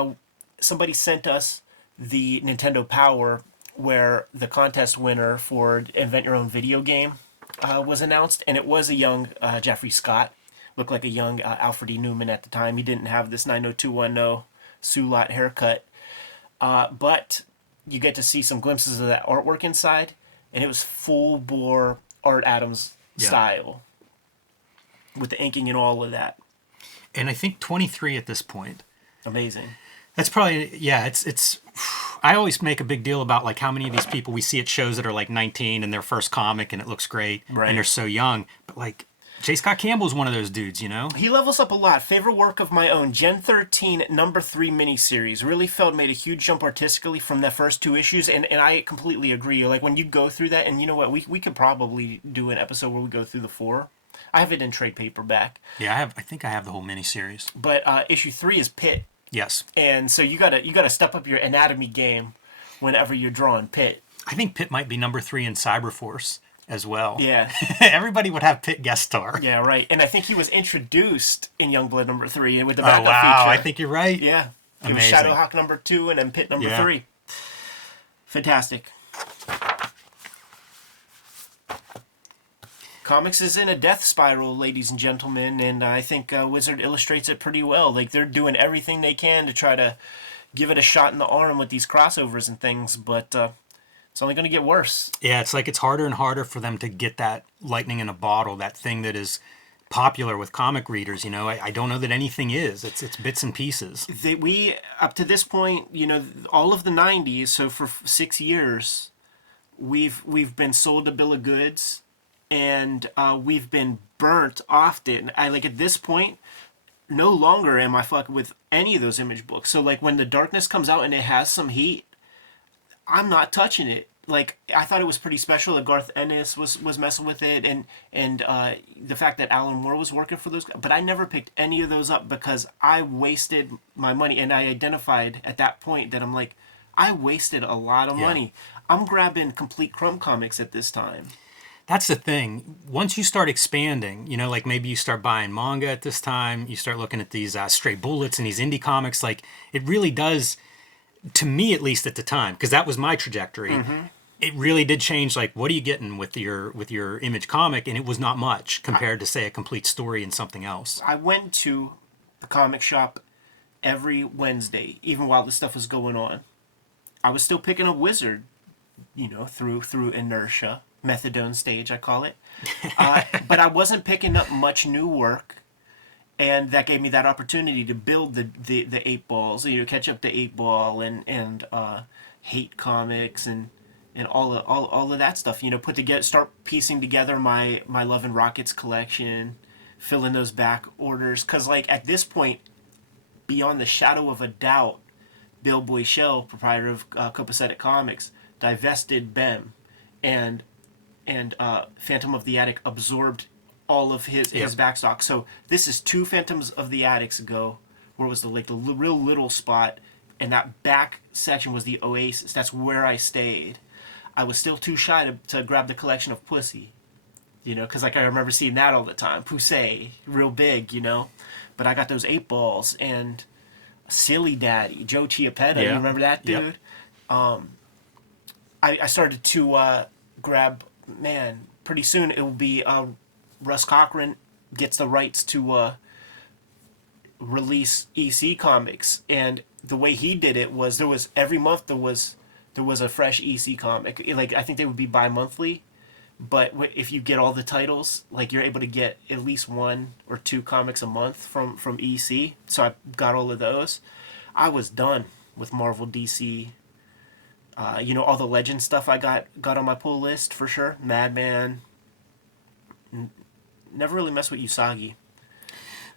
somebody sent us the Nintendo Power where the contest winner for Invent Your Own Video Game was announced. And it was a young Jeffrey Scott. Looked like a young Alfred E. Newman at the time. He didn't have this 90210 Sulot haircut. But you get to see some glimpses of that artwork inside, and it was full-bore Art Adams style with the inking and all of that. And I think 23 at this point. Amazing. That's probably, it's I always make a big deal about like how many of these people we see at shows that are like 19 and their first comic and it looks great, right, and they're so young. But like J. Scott Campbell's one of those dudes, He levels up a lot. Favorite work of my own, Gen 13 number 3 miniseries. Really felt made a huge jump artistically from the first 2 issues, and I completely agree. Like when you go through that, and you know what, we could probably do an episode where we go through the 4. I have it in trade paperback. Yeah, I think I have the whole miniseries. But issue 3 is Pit. Yes. And so you gotta step up your anatomy game whenever you're drawing Pit. I think Pit might be number 3 in Cyberforce as well. Yeah. Everybody would have Pit guest star. Yeah, right. And I think he was introduced in Youngblood number 3 and with the backup feature. I think you're right. Yeah. It Amazing. was Shadowhawk number 2 and then Pit number 3. Fantastic. Comics is in a death spiral, ladies and gentlemen, and I think Wizard illustrates it pretty well. Like, they're doing everything they can to try to give it a shot in the arm with these crossovers and things, but it's only going to get worse. Yeah, it's like it's harder and harder for them to get that lightning in a bottle, that thing that is popular with comic readers. I don't know that anything is. It's bits and pieces. We, up to this point, all of the 90s, so for 6 years, we've been sold a bill of goods, and we've been burnt often. At this point, no longer am I fucking with any of those Image books. So like when The Darkness comes out and it has some heat, I'm not touching it. Like, I thought it was pretty special that Garth Ennis was messing with it, and the fact that Alan Moore was working for those, but I never picked any of those up because I wasted my money, and I identified at that point that I'm like, I wasted a lot of money. I'm grabbing Complete Crumb comics at this time. That's the thing. Once you start expanding, like maybe you start buying manga at this time, you start looking at these Stray Bullets and these indie comics, like it really does, to me at least at the time, because that was my trajectory. Mm-hmm. It really did change. Like, what are you getting with your Image comic? And it was not much compared to say a complete story and something else. I went to the comic shop every Wednesday, even while this stuff was going on. I was still picking up Wizard, through inertia. Methadone stage, I call it. But I wasn't picking up much new work, and that gave me that opportunity to build the 8 balls, catch up to 8 Ball and Hate Comics and all of that stuff. Start piecing together my Love and Rockets collection, fill in those back orders, because like at this point, beyond the shadow of a doubt, Bill Boychelle, proprietor of Copacetic Comics, divested BEM, and Phantom of the Attic absorbed all of his backstock. So this is 2 Phantoms of the Attics ago, where it was the real little spot, and that back section was the Oasis. That's where I stayed. I was still too shy to grab the collection of Pussy. You know, because like I remember seeing that all the time. Pusey, real big, you know. But I got those 8 balls and Silly Daddy, Joe Chiappetta. Yeah. You remember that dude? Yep. I started to grab, man, pretty soon it will be Russ Cochran gets the rights to release EC comics. And the way he did it was there was every month there was a fresh EC comic. Like I think they would be bi-monthly. But if you get all the titles, like you're able to get at least 1 or 2 comics a month from EC. So I got all of those. I was done with Marvel, DC. You know, all the Legend stuff I got on my pull list for sure. Madman. Never really messed with Usagi.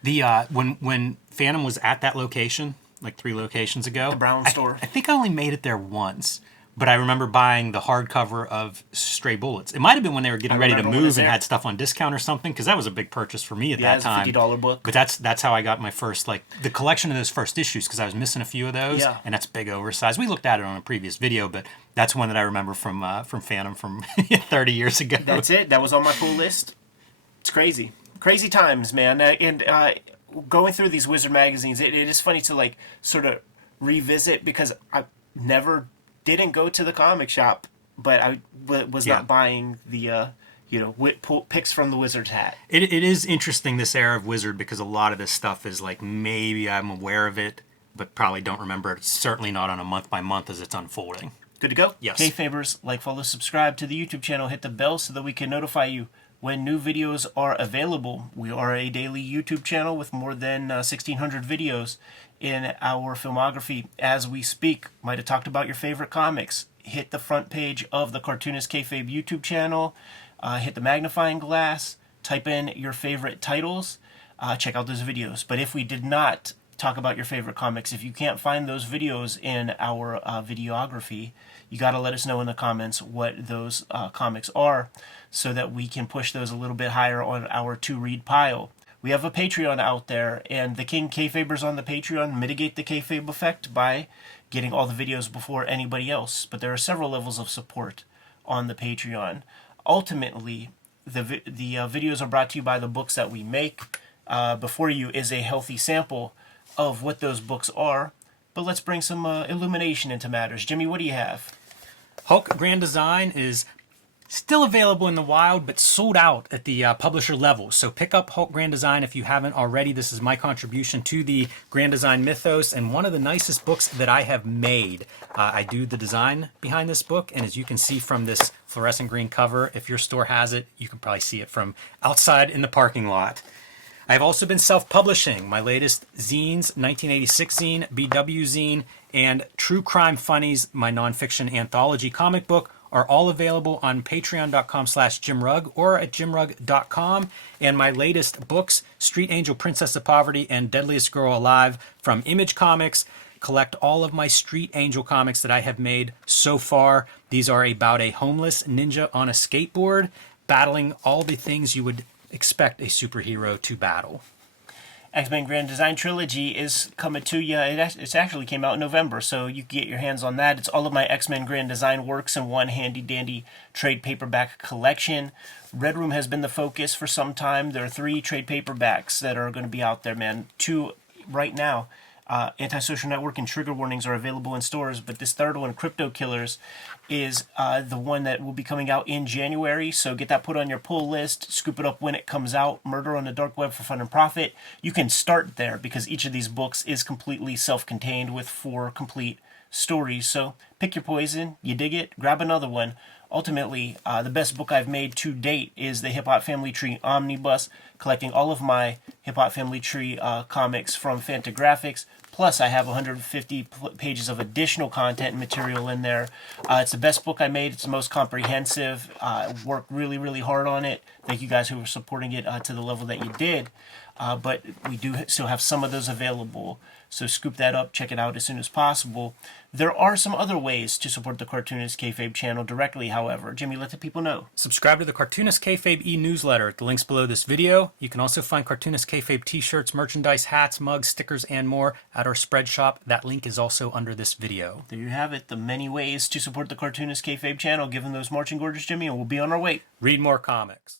The when Phantom was at that location, like 3 locations ago, The Brown store. I think I only made it there once, but I remember buying the hardcover of Stray Bullets. It might have been when they were getting ready to remember when move it's and there. had stuff on discount or something, because that was a big purchase for me at Yeah, that it's a time. $50 book. But that's how I got my first, like, the collection of those first issues, because I was missing a few of those, Yeah. and that's big oversized. We looked at it on a previous video, but that's one that I remember from Phantom from 30 years ago. That's it. That was on my pull list. It's crazy. Crazy times, man. And going through these Wizard magazines, it is funny to, like, sort of revisit because I didn't go to the comic shop, but I was Yeah. not buying the, picks from the Wizard's hat. It is interesting, this era of Wizard, because a lot of this stuff is like, maybe I'm aware of it, but probably don't remember it. Certainly not on a month by month as it's unfolding. Good to go? Yes. Kayfabers, like, follow, subscribe to the YouTube channel, hit the bell so that we can notify you when new videos are available. We are a daily YouTube channel with more than 1,600 videos in our filmography as we speak. Might have talked about your favorite comics. Hit the front page of the Cartoonist Kayfabe YouTube channel. Hit the magnifying glass. Type in your favorite titles. Check out those videos. But if we did not talk about your favorite comics, if you can't find those videos in our videography, you got to let us know in the comments what those comics are so that we can push those a little bit higher on our to-read pile. We have a Patreon out there, and the King Kayfabers on the Patreon mitigate the kayfabe effect by getting all the videos before anybody else. But there are several levels of support on the Patreon. Ultimately, the videos are brought to you by the books that we make. Before you is a healthy sample of what those books are. But let's bring some illumination into matters. Jimmy, what do you have? Hulk Grand Design is still available in the wild, but sold out at the publisher level. So pick up Hulk Grand Design if you haven't already. This is my contribution to the Grand Design mythos, and one of the nicest books that I have made. I do the design behind this book, and as you can see from this fluorescent green cover, if your store has it, you can probably see it from outside in the parking lot. I've also been self-publishing. My latest zines, 1986 zine, BW zine, and True Crime Funnies, my nonfiction anthology comic book, are all available on patreon.com/JimRugg or at jimrugg.com. And my latest books, Street Angel, Princess of Poverty, and Deadliest Girl Alive from Image Comics. Collect all of my Street Angel comics that I have made so far. These are about a homeless ninja on a skateboard battling all the things you would expect a superhero to battle. X-Men Grand Design Trilogy is coming to you. It actually came out in November, so you can get your hands on that. It's all of my X-Men Grand Design works in one handy-dandy trade paperback collection. Red Room has been the focus for some time. There are 3 trade paperbacks that are going to be out there, man. 2 right now. Antisocial Network and Trigger Warnings are available in stores, but this third one, Crypto Killers, is the one that will be coming out in January. So get that put on your pull list, scoop it up when it comes out. Murder on the Dark Web for Fun and Profit. You can start there because each of these books is completely self-contained with 4 complete stories. So pick your poison, you dig it, grab another one. Ultimately, the best book I've made to date is the Hip Hop Family Tree Omnibus, collecting all of my Hip Hop Family Tree comics from Fantagraphics. Plus, I have 150 pages of additional content and material in there. It's the best book I made. It's the most comprehensive. I worked really, really hard on it. Thank you guys who were supporting it to the level that you did. But we do still have some of those available. So scoop that up, check it out as soon as possible. There are some other ways to support the Cartoonist Kayfabe channel directly, however. Jimmy, let the people know. Subscribe to the Cartoonist Kayfabe e-newsletter at the links below this video. You can also find Cartoonist Kayfabe t-shirts, merchandise, hats, mugs, stickers, and more at our spread shop. That link is also under this video. There you have it, the many ways to support the Cartoonist Kayfabe channel. Give them those marching orders, Jimmy, and we'll be on our way. Read more comics.